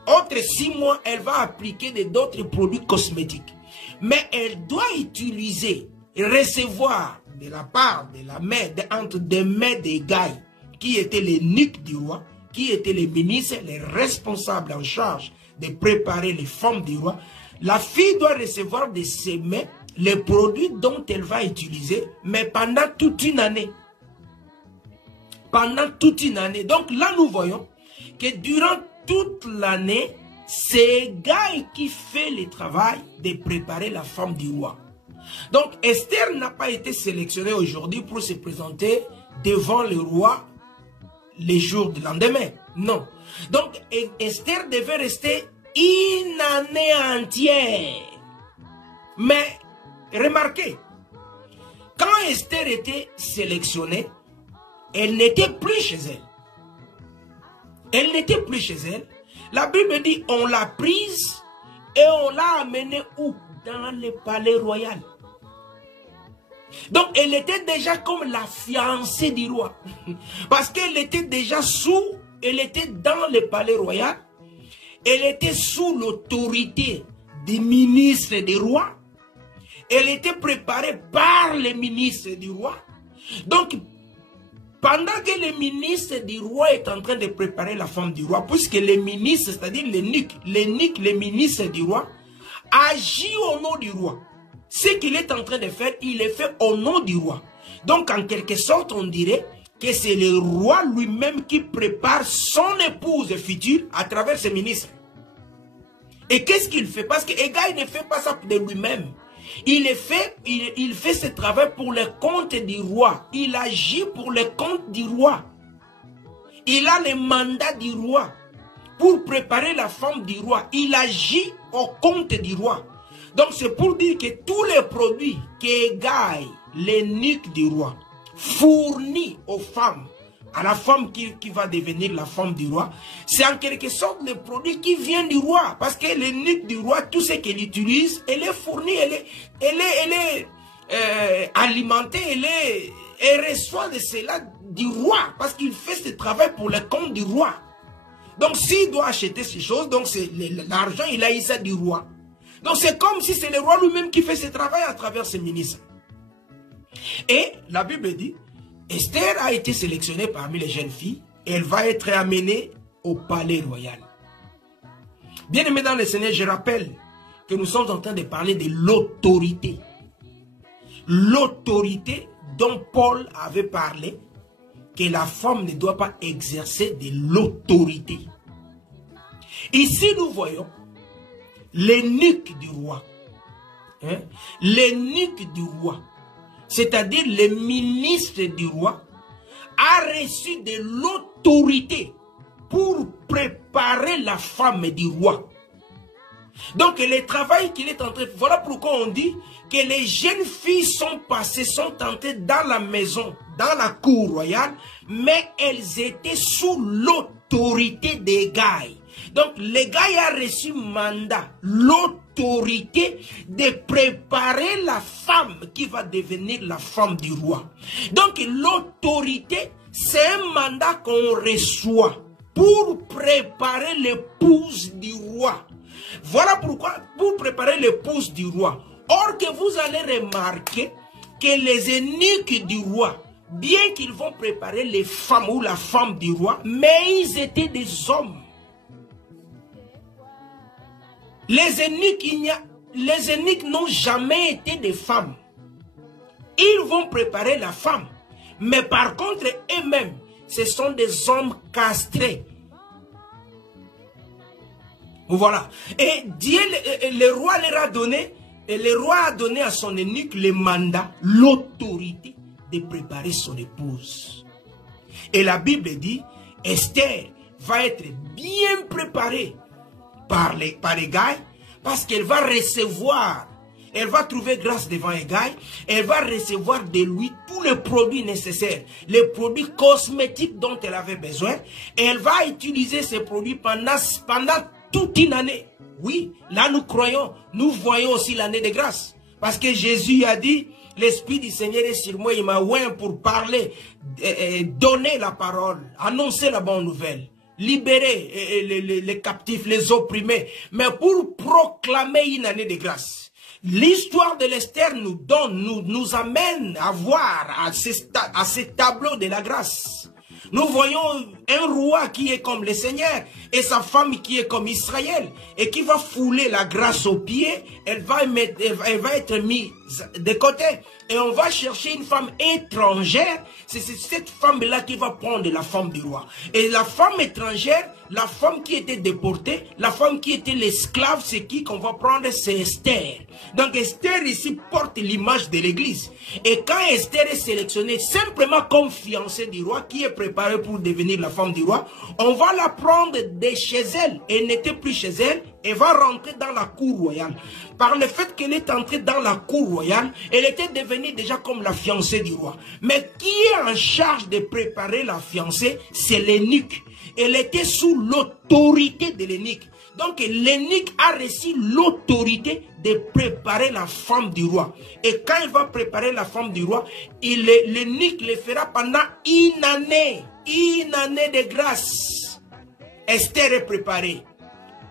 autres 6 mois, elle va appliquer d'autres produits cosmétiques. Mais elle doit utiliser, recevoir de la part de la main, entre des mains d'Hégai, qui était l'eunuque du roi, qui était les ministres, les responsables en charge de préparer les femmes du roi. La fille doit recevoir de ses mains les produits dont elle va utiliser, mais pendant toute une année. pendant toute une année. Donc là, nous voyons que durant toute l'année, c'est Hegai qui fait le travail de préparer la femme du roi. Donc Esther n'a pas été sélectionnée aujourd'hui pour se présenter devant le roi les jours du lendemain. Non. Donc Esther devait rester une année entière. Mais remarquez, quand Esther était sélectionnée, elle n'était plus chez elle. Elle n'était plus chez elle. La Bible dit, on l'a prise et on l'a amenée où? Dans le palais royal. Donc, elle était déjà comme la fiancée du roi. Parce qu'elle était déjà elle était dans le palais royal. Elle était sous l'autorité des ministres du roi. Elle était préparée par les ministres du roi. Donc, pendant que le ministre du roi est en train de préparer la femme du roi, puisque les ministres, c'est-à-dire les ministres du roi, agit au nom du roi. Ce qu'il est en train de faire, il le fait au nom du roi. Donc, en quelque sorte, on dirait que c'est le roi lui-même qui prépare son épouse future à travers ses ministres. Et qu'est-ce qu'il fait? Parce que Hegai ne fait pas ça de lui-même. Il fait ce travail pour le compte du roi. Il agit pour le compte du roi. Il a le mandat du roi pour préparer la femme du roi. Il agit au compte du roi. Donc c'est pour dire que tous les produits qu'Hegai, l'eunuque du roi, fournit aux femmes, à la femme qui va devenir la femme du roi, c'est en quelque sorte le produit qui vient du roi. Parce que l'eunuque du roi, tout ce qu'elle utilise, elle est fournie, elle est alimentée, elle reçoit de cela du roi. Parce qu'il fait ce travail pour le compte du roi. Donc s'il doit acheter ces choses, donc l'argent, il a eu ça du roi. Donc c'est comme si c'est le roi lui-même qui fait ce travail à travers ses ministres. Et la Bible dit, Esther a été sélectionnée parmi les jeunes filles. Et elle va être amenée au palais royal. Bien aimé dans le Seigneur, je rappelle que nous sommes en train de parler de l'autorité. L'autorité dont Paul avait parlé, que la femme ne doit pas exercer de l'autorité. Ici, nous voyons l'eunuque du roi. Hein? L'eunuque du roi, c'est-à-dire le ministre du roi, a reçu de l'autorité pour préparer la femme du roi. Donc le travail qu'il est en train de faire, voilà pourquoi on dit que les jeunes filles sont entrées dans la maison, dans la cour royale, mais elles étaient sous l'autorité d'Hegai. Donc l'Hegai a reçu mandat, l'autorité de préparer la femme qui va devenir la femme du roi. Donc l'autorité, c'est un mandat qu'on reçoit pour préparer l'épouse du roi. Voilà pourquoi, pour préparer l'épouse du roi. Or que vous allez remarquer que les eunuques du roi, bien qu'ils vont préparer les femmes ou la femme du roi, mais ils étaient des hommes. Les eunuques n'ont jamais été des femmes. Ils vont préparer la femme. Mais par contre, eux-mêmes, ce sont des hommes castrés. Voilà. Et Dieu, le roi leur a donné, et le roi a donné à son eunuque le mandat, l'autorité de préparer son épouse. Et la Bible dit, Esther va être bien préparée par Hegai, parce qu'elle va recevoir, elle va trouver grâce devant Hegai, elle va recevoir de lui tous les produits nécessaires, les produits cosmétiques dont elle avait besoin, et elle va utiliser ces produits pendant toute une année. Oui, là nous croyons, nous voyons aussi l'année de grâce, parce que Jésus a dit, l'Esprit du Seigneur est sur moi, il m'a oint pour parler, donner la parole, annoncer la bonne nouvelle, libérer les captifs, les opprimés, mais pour proclamer une année de grâce. L'histoire de l'Esther nous amène à voir à ce tableau de la grâce. Nous voyons un roi qui est comme le Seigneur et sa femme qui est comme Israël et qui va fouler la grâce aux pieds, elle va être mise de côté. Et on va chercher une femme étrangère. C'est cette femme-là qui va prendre la femme du roi. Et la femme étrangère, la femme qui était déportée, la femme qui était l'esclave, c'est qui qu'on va prendre? C'est Esther. Donc Esther ici porte l'image de l'église. Et quand Esther est sélectionnée simplement comme fiancée du roi, qui est préparée pour devenir la femme du roi, on va la prendre de chez elle. Elle n'était plus chez elle. Elle va rentrer dans la cour royale. Par le fait qu'elle est entrée dans la cour royale, elle était devenue déjà comme la fiancée du roi. Mais qui est en charge de préparer la fiancée? C'est l'eunuque. Elle était sous l'autorité de l'eunuque. Donc l'eunuque a reçu l'autorité de préparer la femme du roi. Et quand il va préparer la femme du roi, l'eunuque le fera pendant une année de grâce. Esther est préparée.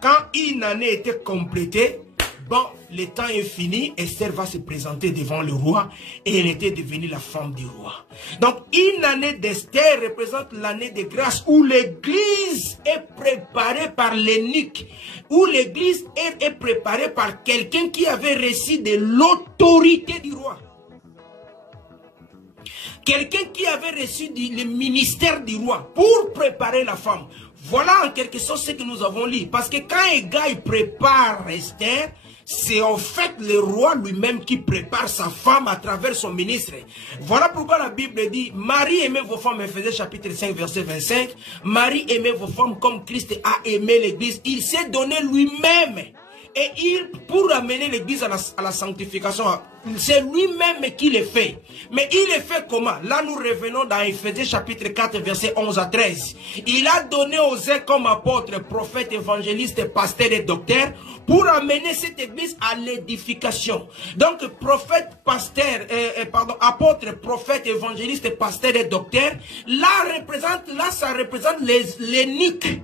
Quand une année était complétée, bon, le temps est fini, Esther va se présenter devant le roi et elle était devenue la femme du roi. Donc, une année d'Esther représente l'année de grâce où l'église est préparée par l'eunuque, où l'église est préparée par quelqu'un qui avait reçu de l'autorité du roi. Quelqu'un qui avait reçu le ministère du roi pour préparer la femme. Voilà en quelque sorte ce que nous avons lu. Parce que quand Hegai prépare Esther, c'est en fait le roi lui-même qui prépare sa femme à travers son ministre. Voilà pourquoi la Bible dit, Marie aimez vos femmes, Ephésiens chapitre 5 verset 25. Marie aimez vos femmes comme Christ a aimé l'église. Il s'est donné lui-même. Et pour amener l'église à la sanctification, c'est lui-même qui le fait. Mais il le fait comment? Là, nous revenons dans Ephésiens chapitre 4, verset 11 à 13. Il a donné aux uns comme apôtres, prophètes, évangélistes, pasteurs et docteurs pour amener cette église à l'édification. Donc, prophète, pasteur, apôtre, prophète, évangéliste, pasteur et docteur, ça représente l'eunuque.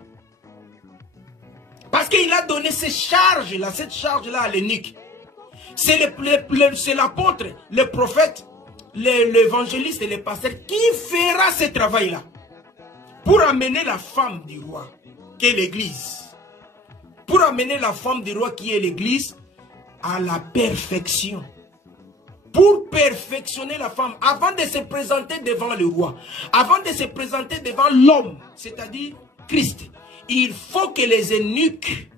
Parce qu'il a donné cette charge-là à l'eunuque. C'est l'apôtre, le prophète, l'évangéliste et le pasteur qui fera ce travail-là. Pour amener la femme du roi, qui est l'église. Pour amener la femme du roi, qui est l'église, à la perfection. Pour perfectionner la femme, avant de se présenter devant le roi, avant de se présenter devant l'homme, c'est-à-dire Christ, il faut que les eunuques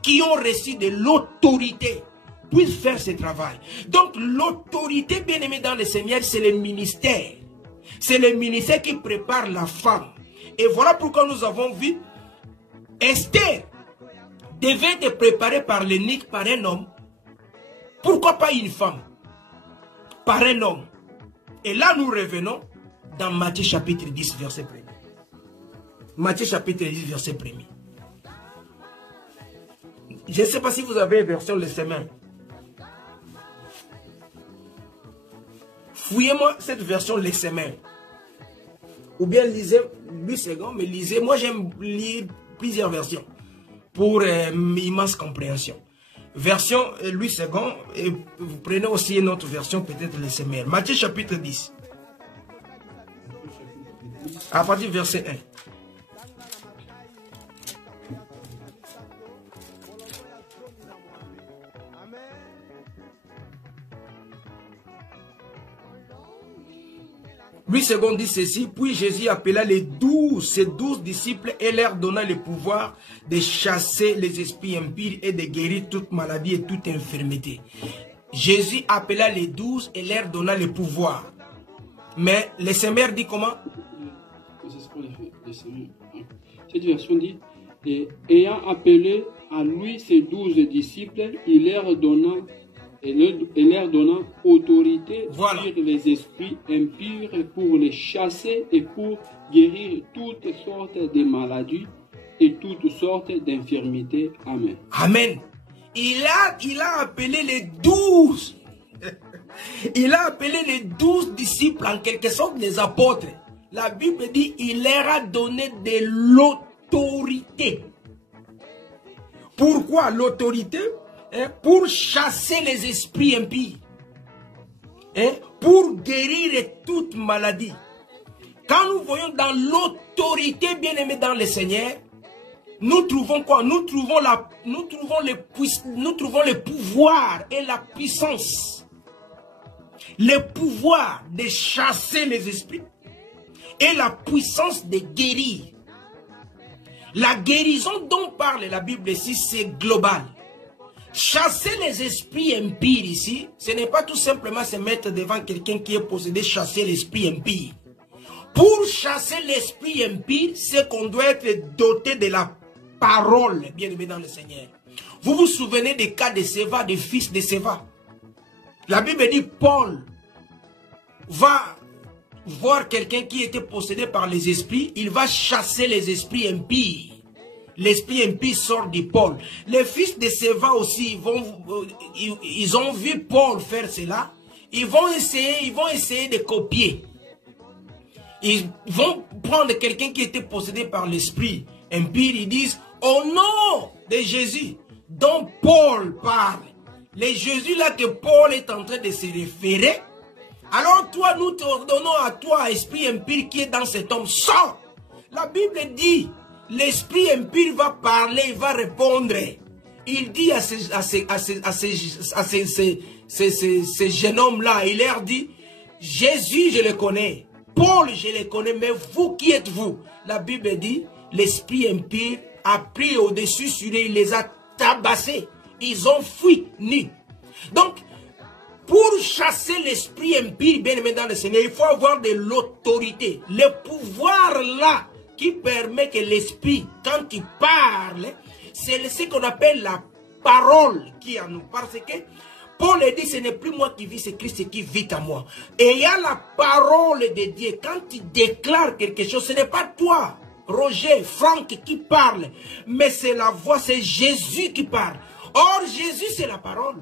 qui ont reçu de l'autorité puissent faire ce travail. Donc l'autorité, bien aimée dans le Seigneur, c'est le ministère. C'est le ministère qui prépare la femme. Et voilà pourquoi nous avons vu Esther devait être préparée par l'eunuque, par un homme. Pourquoi pas une femme? Par un homme. Et là nous revenons dans Matthieu chapitre 10 verset 1. Matthieu chapitre 10, verset 1. Je ne sais pas si vous avez une version les semaines. Fouillez-moi cette version les semaines. Ou bien lisez 8 secondes, mais lisez. Moi j'aime lire plusieurs versions pour immense compréhension. Version 8 secondes, et vous prenez aussi une autre version, peut-être les semaines. Matthieu chapitre 10. À partir du verset 1. Lui secondes dit ceci, puis Jésus appela ses 12 disciples et leur donna le pouvoir de chasser les esprits impurs et de guérir toute maladie et toute infirmité. Jésus appela les 12 et leur donna le pouvoir. Mais le Seigneur dit comment? Cette version dit, ayant appelé à lui ses 12 disciples, il leur donna autorité sur les esprits impurs pour les chasser et pour guérir toutes sortes de maladies et toutes sortes d'infirmités. Amen. Amen. Il a appelé les 12. Il a appelé les 12 disciples, en quelque sorte les apôtres. La Bible dit il leur a donné de l'autorité. Pourquoi l'autorité? Pour chasser les esprits impies, pour guérir toute maladie. Quand nous voyons dans l'autorité, bien aimée dans le Seigneur, nous trouvons quoi? Nous trouvons le pouvoir et la puissance. Le pouvoir de chasser les esprits et la puissance de guérir. La guérison dont parle la Bible ici, c'est global. Chasser les esprits impurs ici, ce n'est pas tout simplement se mettre devant quelqu'un qui est possédé, chasser l'esprit impur. Pour chasser l'esprit impur, c'est qu'on doit être doté de la parole, bien aimé dans le Seigneur. Vous vous souvenez des cas de Séva, des fils de Séva. La Bible dit, Paul va voir quelqu'un qui était possédé par les esprits, il va chasser les esprits impies. L'esprit impie sort de Paul. Les fils de Séva aussi, ils ont vu Paul faire cela. Ils vont essayer de copier. Ils vont prendre quelqu'un qui était possédé par l'esprit impie. Ils disent, au nom de Jésus, dont Paul parle. Les Jésus là que Paul est en train de se référer. Alors toi, nous t'ordonnons à toi, esprit impie qui est dans cet homme, sors. La Bible dit, l'esprit impur va parler, il va répondre. Il dit à ces jeunes hommes-là, il leur dit, Jésus, je le connais. Paul, je le connais, mais vous, qui êtes-vous? La Bible dit, l'esprit impur a pris au-dessus sur eux, il les a tabassés. Ils ont fui nus. Donc, pour chasser l'esprit impur, bien aimé dans le Seigneur, il faut avoir de l'autorité. Le pouvoir là, qui permet que l'esprit, quand il parle, c'est ce qu'on appelle la parole qui est en nous. Parce que Paul dit, ce n'est plus moi qui vis, c'est Christ qui vit en moi. Et il y a la parole de Dieu. Quand il déclare quelque chose, ce n'est pas toi, Roger, Franck qui parle, mais c'est la voix, c'est Jésus qui parle. Or, Jésus, c'est la parole.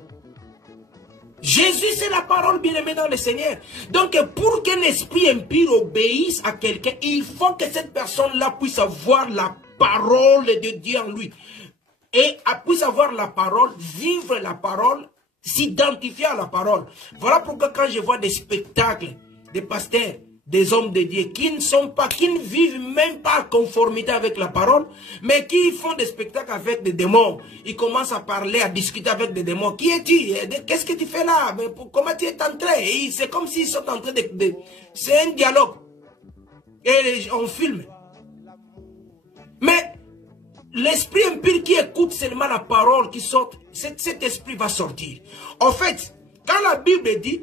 Jésus, c'est la parole, bien-aimée dans le Seigneur. Donc, pour qu'un esprit impur obéisse à quelqu'un, il faut que cette personne-là puisse avoir la parole de Dieu en lui. Et puisse avoir la parole, vivre la parole, s'identifier à la parole. Voilà pourquoi quand je vois des spectacles, des pasteurs, des hommes de Dieu qui ne vivent même pas en conformité avec la parole, mais qui font des spectacles avec des démons. Ils commencent à parler, à discuter avec des démons. Qui es-tu? Qu'est-ce que tu fais là? Comment tu es entré? C'est comme s'ils sont en train de... C'est un dialogue. Et on filme. Mais l'esprit impur qui écoute seulement la parole qui sort, cet esprit va sortir. En fait, quand la Bible dit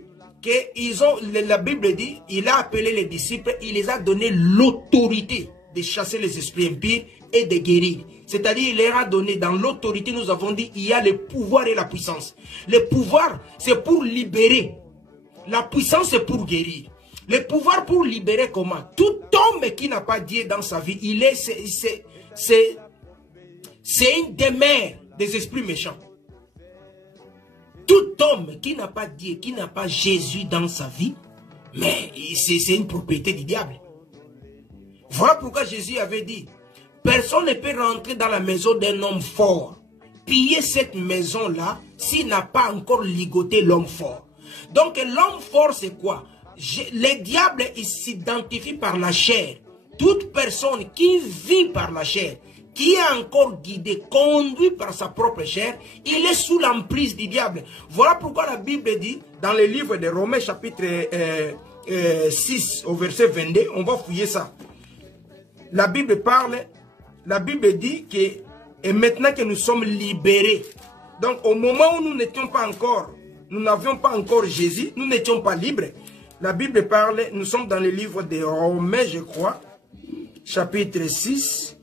la Bible dit, il a appelé les disciples, il les a donné l'autorité de chasser les esprits impurs et de guérir. C'est-à-dire, il leur a donné, dans l'autorité, nous avons dit, il y a le pouvoir et la puissance. Le pouvoir, c'est pour libérer. La puissance, c'est pour guérir. Le pouvoir pour libérer comment? Tout homme qui n'a pas Dieu dans sa vie, c'est une demeure des esprits méchants. Tout homme qui n'a pas Dieu, qui n'a pas Jésus dans sa vie, mais c'est une propriété du diable. Voilà pourquoi Jésus avait dit, personne ne peut rentrer dans la maison d'un homme fort, piller cette maison-là, s'il n'a pas encore ligoté l'homme fort. Donc l'homme fort, c'est quoi? Le diable, il s'identifie par la chair. Toute personne qui vit par la chair, qui est encore guidé, conduit par sa propre chair, il est sous l'emprise du diable. Voilà pourquoi la Bible dit, dans le livre de Romains chapitre 6 au verset 22, on va fouiller ça. La Bible parle, la Bible dit que, et maintenant que nous sommes libérés, donc au moment où nous n'étions pas encore, nous n'avions pas encore Jésus, nous n'étions pas libres. La Bible parle, nous sommes dans le livre de Romains, je crois, chapitre 6,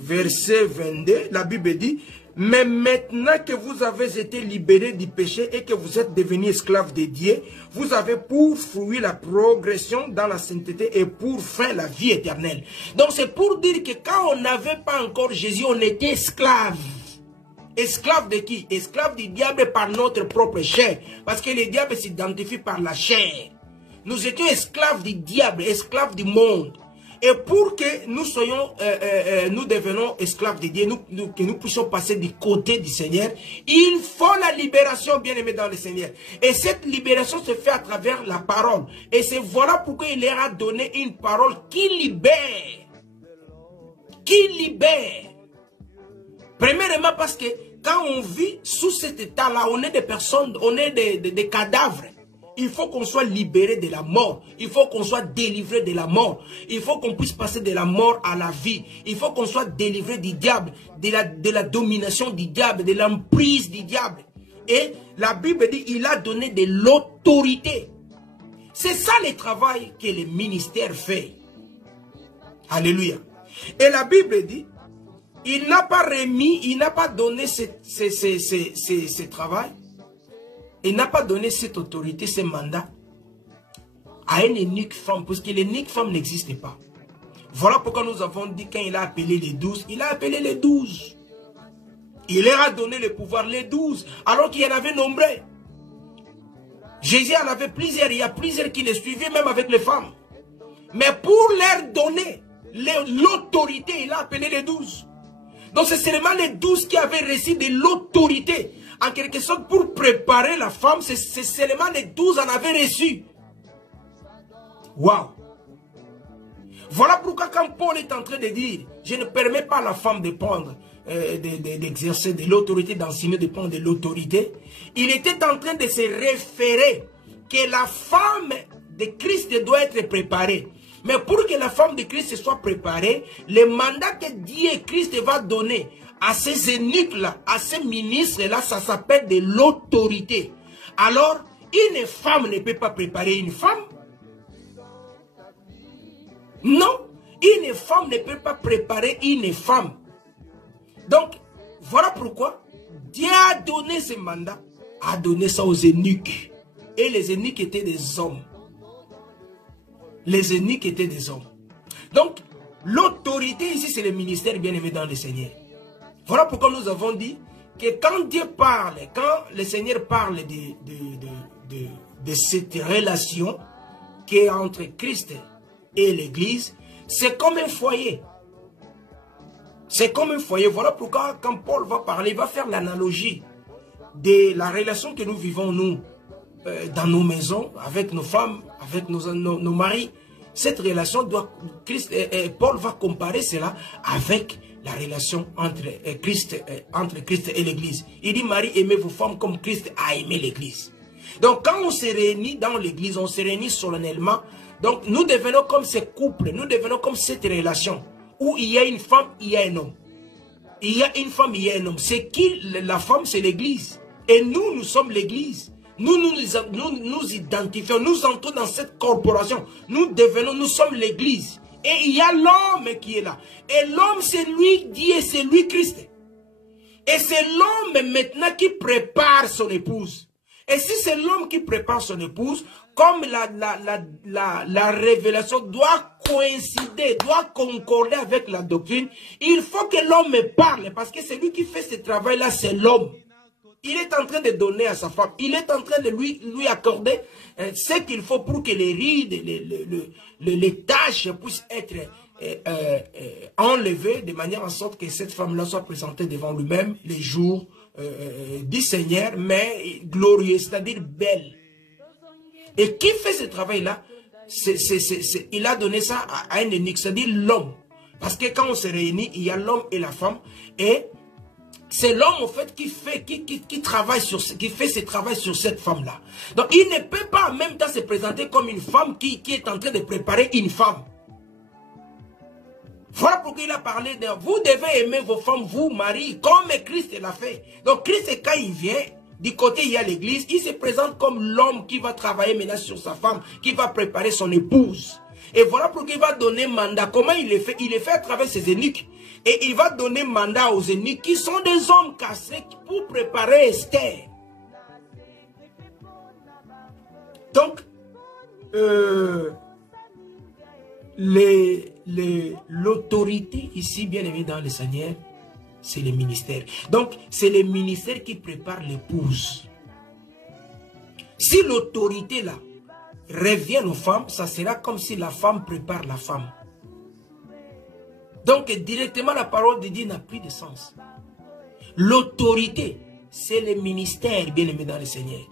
verset 22, la Bible dit, mais maintenant que vous avez été libérés du péché et que vous êtes devenus esclaves de Dieu, vous avez pour fruit la progression dans la sainteté et pour fin la vie éternelle. Donc c'est pour dire que quand on n'avait pas encore Jésus, on était esclaves. Esclaves de qui? Esclaves du diable par notre propre chair. Parce que le diable s'identifie par la chair. Nous étions esclaves du diable, esclaves du monde. Et pour que nous soyons, nous devenons esclaves de Dieu, que nous puissions passer du côté du Seigneur, il faut la libération, bien aimé dans le Seigneur. Et cette libération se fait à travers la parole. Et c'est voilà pourquoi il leur a donné une parole qui libère. Qui libère. Premièrement parce que quand on vit sous cet état-là, on est des personnes, on est des cadavres. Il faut qu'on soit libéré de la mort. Il faut qu'on soit délivré de la mort. Il faut qu'on puisse passer de la mort à la vie. Il faut qu'on soit délivré du diable, de la domination du diable, de l'emprise du diable. Et la Bible dit, il a donné de l'autorité. C'est ça le travail que le ministère fait. Alléluia. Et la Bible dit, il n'a pas remis, il n'a pas donné ce travail. Il n'a pas donné cette autorité, ce mandat à une unique femme, parce que l'unique femme n'existe pas. Voilà pourquoi nous avons dit quand il a appelé les 12, il a appelé les 12. Il leur a donné le pouvoir, les 12, alors qu'il y en avait nombreux. Jésus en avait plusieurs, il y a plusieurs qui les suivaient, même avec les femmes. Mais pour leur donner l'autorité, il a appelé les 12. Donc c'est seulement les 12 qui avaient reçu de l'autorité. En quelque sorte, pour préparer la femme, c'est seulement les 12 en avaient reçu. Waouh! Voilà pourquoi quand Paul est en train de dire, je ne permets pas à la femme de prendre, d'exercer de l'autorité, d'enseigner, de prendre de l'autorité, il était en train de se référer que la femme de Christ doit être préparée. Mais pour que la femme de Christ soit préparée, le mandat que Dieu et Christ va donner à ces eunuques-là, à ces ministres-là, ça s'appelle de l'autorité. Alors, une femme ne peut pas préparer une femme. Non, une femme ne peut pas préparer une femme. Donc, voilà pourquoi Dieu a donné ce mandat, a donné ça aux eunuques. Et les eunuques étaient des hommes. Les eunuques étaient des hommes. Donc, l'autorité ici, c'est le ministère bien-aimé dans le Seigneur. Voilà pourquoi nous avons dit que quand Dieu parle, quand le Seigneur parle de cette relation qui est entre Christ et l'Église, c'est comme un foyer. C'est comme un foyer. Voilà pourquoi quand Paul va parler, il va faire l'analogie de la relation que nous vivons, nous, dans nos maisons, avec nos femmes, avec nos maris. Cette relation doit, Paul va comparer cela avec la relation entre Christ et l'Église. Il dit, Marie, aimez vos femmes comme Christ a aimé l'Église. Donc, quand on se réunit dans l'Église, on se réunit solennellement. Donc, nous devenons comme ce couple, nous devenons comme cette relation où il y a une femme, il y a un homme. Il y a une femme, il y a un homme. C'est qui la femme? C'est l'Église. Et nous, nous sommes l'Église. Nous identifions, nous entrons dans cette corporation. Nous sommes l'Église. Et il y a l'homme qui est là. Et l'homme, c'est lui, Dieu, c'est lui, Christ. Et c'est l'homme maintenant qui prépare son épouse. Et si c'est l'homme qui prépare son épouse, comme la révélation doit coïncider, doit concorder avec la doctrine, il faut que l'homme parle. Parce que c'est lui qui fait ce travail-là, c'est l'homme. Il est en train de donner à sa femme. Il est en train de lui accorder ce qu'il faut pour que les rides, les tâches puissent être enlevées de manière en sorte que cette femme-là soit présentée devant lui-même les jours du Seigneur, mais glorieux, c'est-à-dire belle. Et qui fait ce travail-là? Il a donné ça à un eunuque, c'est-à-dire l'homme. Parce que quand on se réunit, il y a l'homme et la femme. Et c'est l'homme, en fait, qui fait ce travail sur cette femme-là. Donc, il ne peut pas en même temps se présenter comme une femme qui est en train de préparer une femme. Voilà pourquoi il a parlé de vous devez aimer vos femmes, vous, Marie, comme Christ l'a fait. Donc, Christ, quand il vient, du côté, il y a l'église, il se présente comme l'homme qui va travailler maintenant sur sa femme, qui va préparer son épouse. Et voilà pourquoi il va donner mandat. Comment il le fait? Il le fait à travers ses eunuques. Et il va donner mandat aux eunuques qui sont des hommes cassés pour préparer Esther. Donc, l'autorité ici, bien aimé dans le Seigneur, c'est le ministère. Donc, c'est le ministère qui prépare l'épouse. Si l'autorité là revient aux femmes, ça sera comme si la femme prépare la femme. Donc directement la parole de Dieu n'a plus de sens. L'autorité, c'est le ministère bien aimé dans le Seigneur.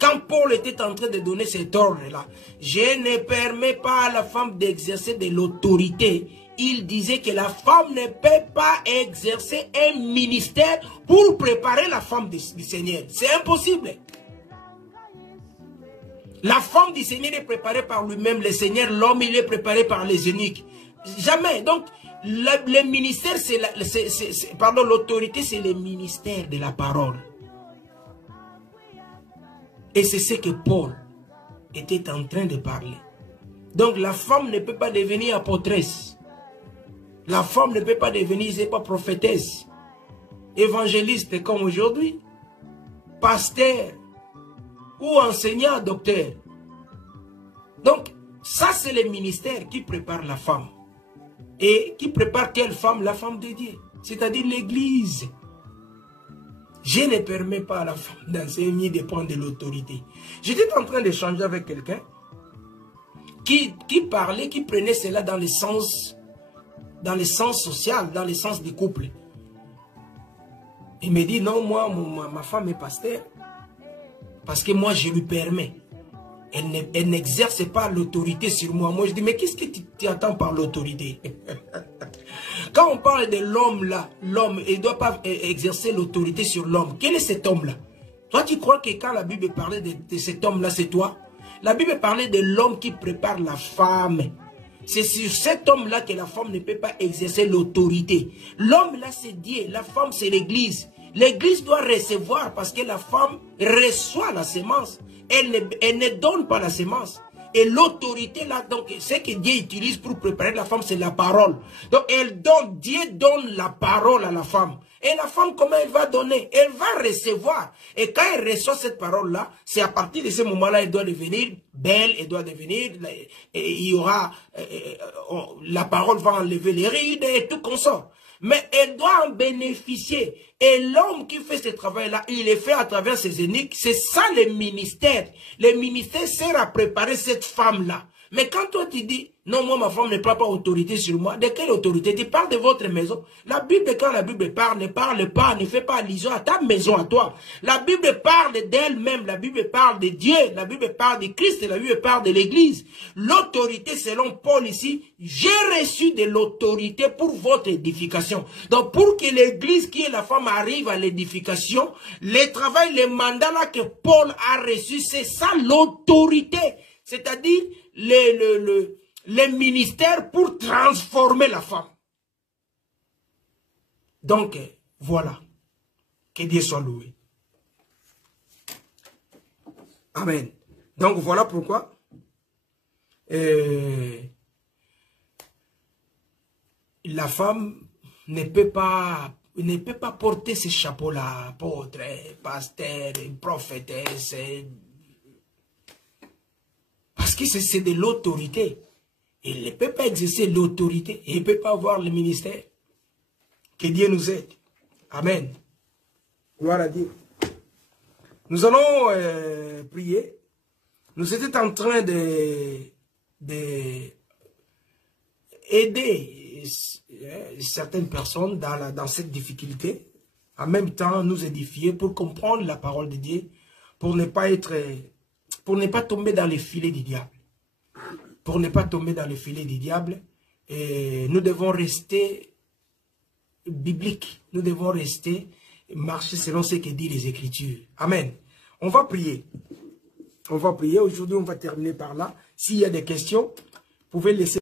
Quand Paul était en train de donner cet ordre-là, je ne permets pas à la femme d'exercer de l'autorité. Il disait que la femme ne peut pas exercer un ministère pour préparer la femme du Seigneur. C'est impossible. La femme du Seigneur est préparée par lui-même, le Seigneur, l'homme, il est préparé par les eunuques. Jamais. Donc, le ministère, l'autorité, c'est le ministère de la parole. Et c'est ce que Paul était en train de parler. Donc la femme ne peut pas devenir apôtresse. La femme ne peut pas devenir, c'est pas prophétesse, évangéliste comme aujourd'hui, pasteur ou enseignant, docteur. Donc ça c'est le ministère qui prépare la femme. Et qui prépare quelle femme? La femme de Dieu, c'est-à-dire l'église. Je ne permets pas à la femme d'enseigner de prendre de l'autorité. J'étais en train d'échanger avec quelqu'un qui parlait, qui prenait cela dans le sens social, dans le sens du couple. Il me dit, non, moi, ma femme est pasteur, parce que moi, je lui permets. Elle n'exerce pas l'autorité sur moi. Moi, je dis, mais qu'est-ce que tu entends par l'autorité? Quand on parle de l'homme là, l'homme, il ne doit pas exercer l'autorité sur l'homme. Quel est cet homme là? Toi, tu crois que quand la Bible parlait de cet homme là, c'est toi? La Bible parlait de l'homme qui prépare la femme. C'est sur cet homme là que la femme ne peut pas exercer l'autorité. L'homme là, c'est Dieu. La femme, c'est l'église. L'église doit recevoir parce que la femme reçoit la semence. Elle ne donne pas la semence. Et l'autorité là, donc, ce que Dieu utilise pour préparer la femme, c'est la parole. Donc, Dieu donne la parole à la femme. Et la femme, comment elle va donner? Elle va recevoir. Et quand elle reçoit cette parole-là, c'est à partir de ce moment-là, elle doit devenir belle, elle doit devenir, et il y aura, la parole va enlever les rides et tout consort. Mais elle doit en bénéficier. Et l'homme qui fait ce travail-là, il est fait à travers ses eunuques. C'est ça le ministère. Le ministère sert à préparer cette femme-là. Mais quand toi tu dis, non, moi ma femme ne prend pas autorité sur moi, de quelle autorité? Tu parles de votre maison. La Bible, quand la Bible parle, ne parle pas, ne fait pas allusion à ta maison, à toi. La Bible parle d'elle-même, la Bible parle de Dieu, la Bible parle de Christ, la Bible parle de l'Église. L'autorité, selon Paul ici, j'ai reçu de l'autorité pour votre édification. Donc pour que l'Église qui est la femme arrive à l'édification, le travail, le mandat là que Paul a reçu, c'est ça l'autorité. C'est-à-dire le ministère pour transformer la femme. Donc, voilà. Que Dieu soit loué. Amen. Donc, voilà pourquoi la femme ne peut pas porter ce chapeau-là, apôtre, pasteur, prophétesse, parce que c'est de l'autorité. Il ne peut pas exercer l'autorité. Il ne peut pas avoir le ministère. Que Dieu nous aide. Amen. Gloire à Dieu. Nous allons prier. Nous étions en train d'aider certaines personnes dans cette difficulté. En même temps, nous édifier pour comprendre la parole de Dieu. Pour ne pas tomber dans les filets du diable. Pour ne pas tomber dans les filets du diable, nous devons rester bibliques. Nous devons rester marcher selon ce que disent les Écritures. Amen. On va prier. On va prier. Aujourd'hui, on va terminer par là. S'il y a des questions, vous pouvez laisser.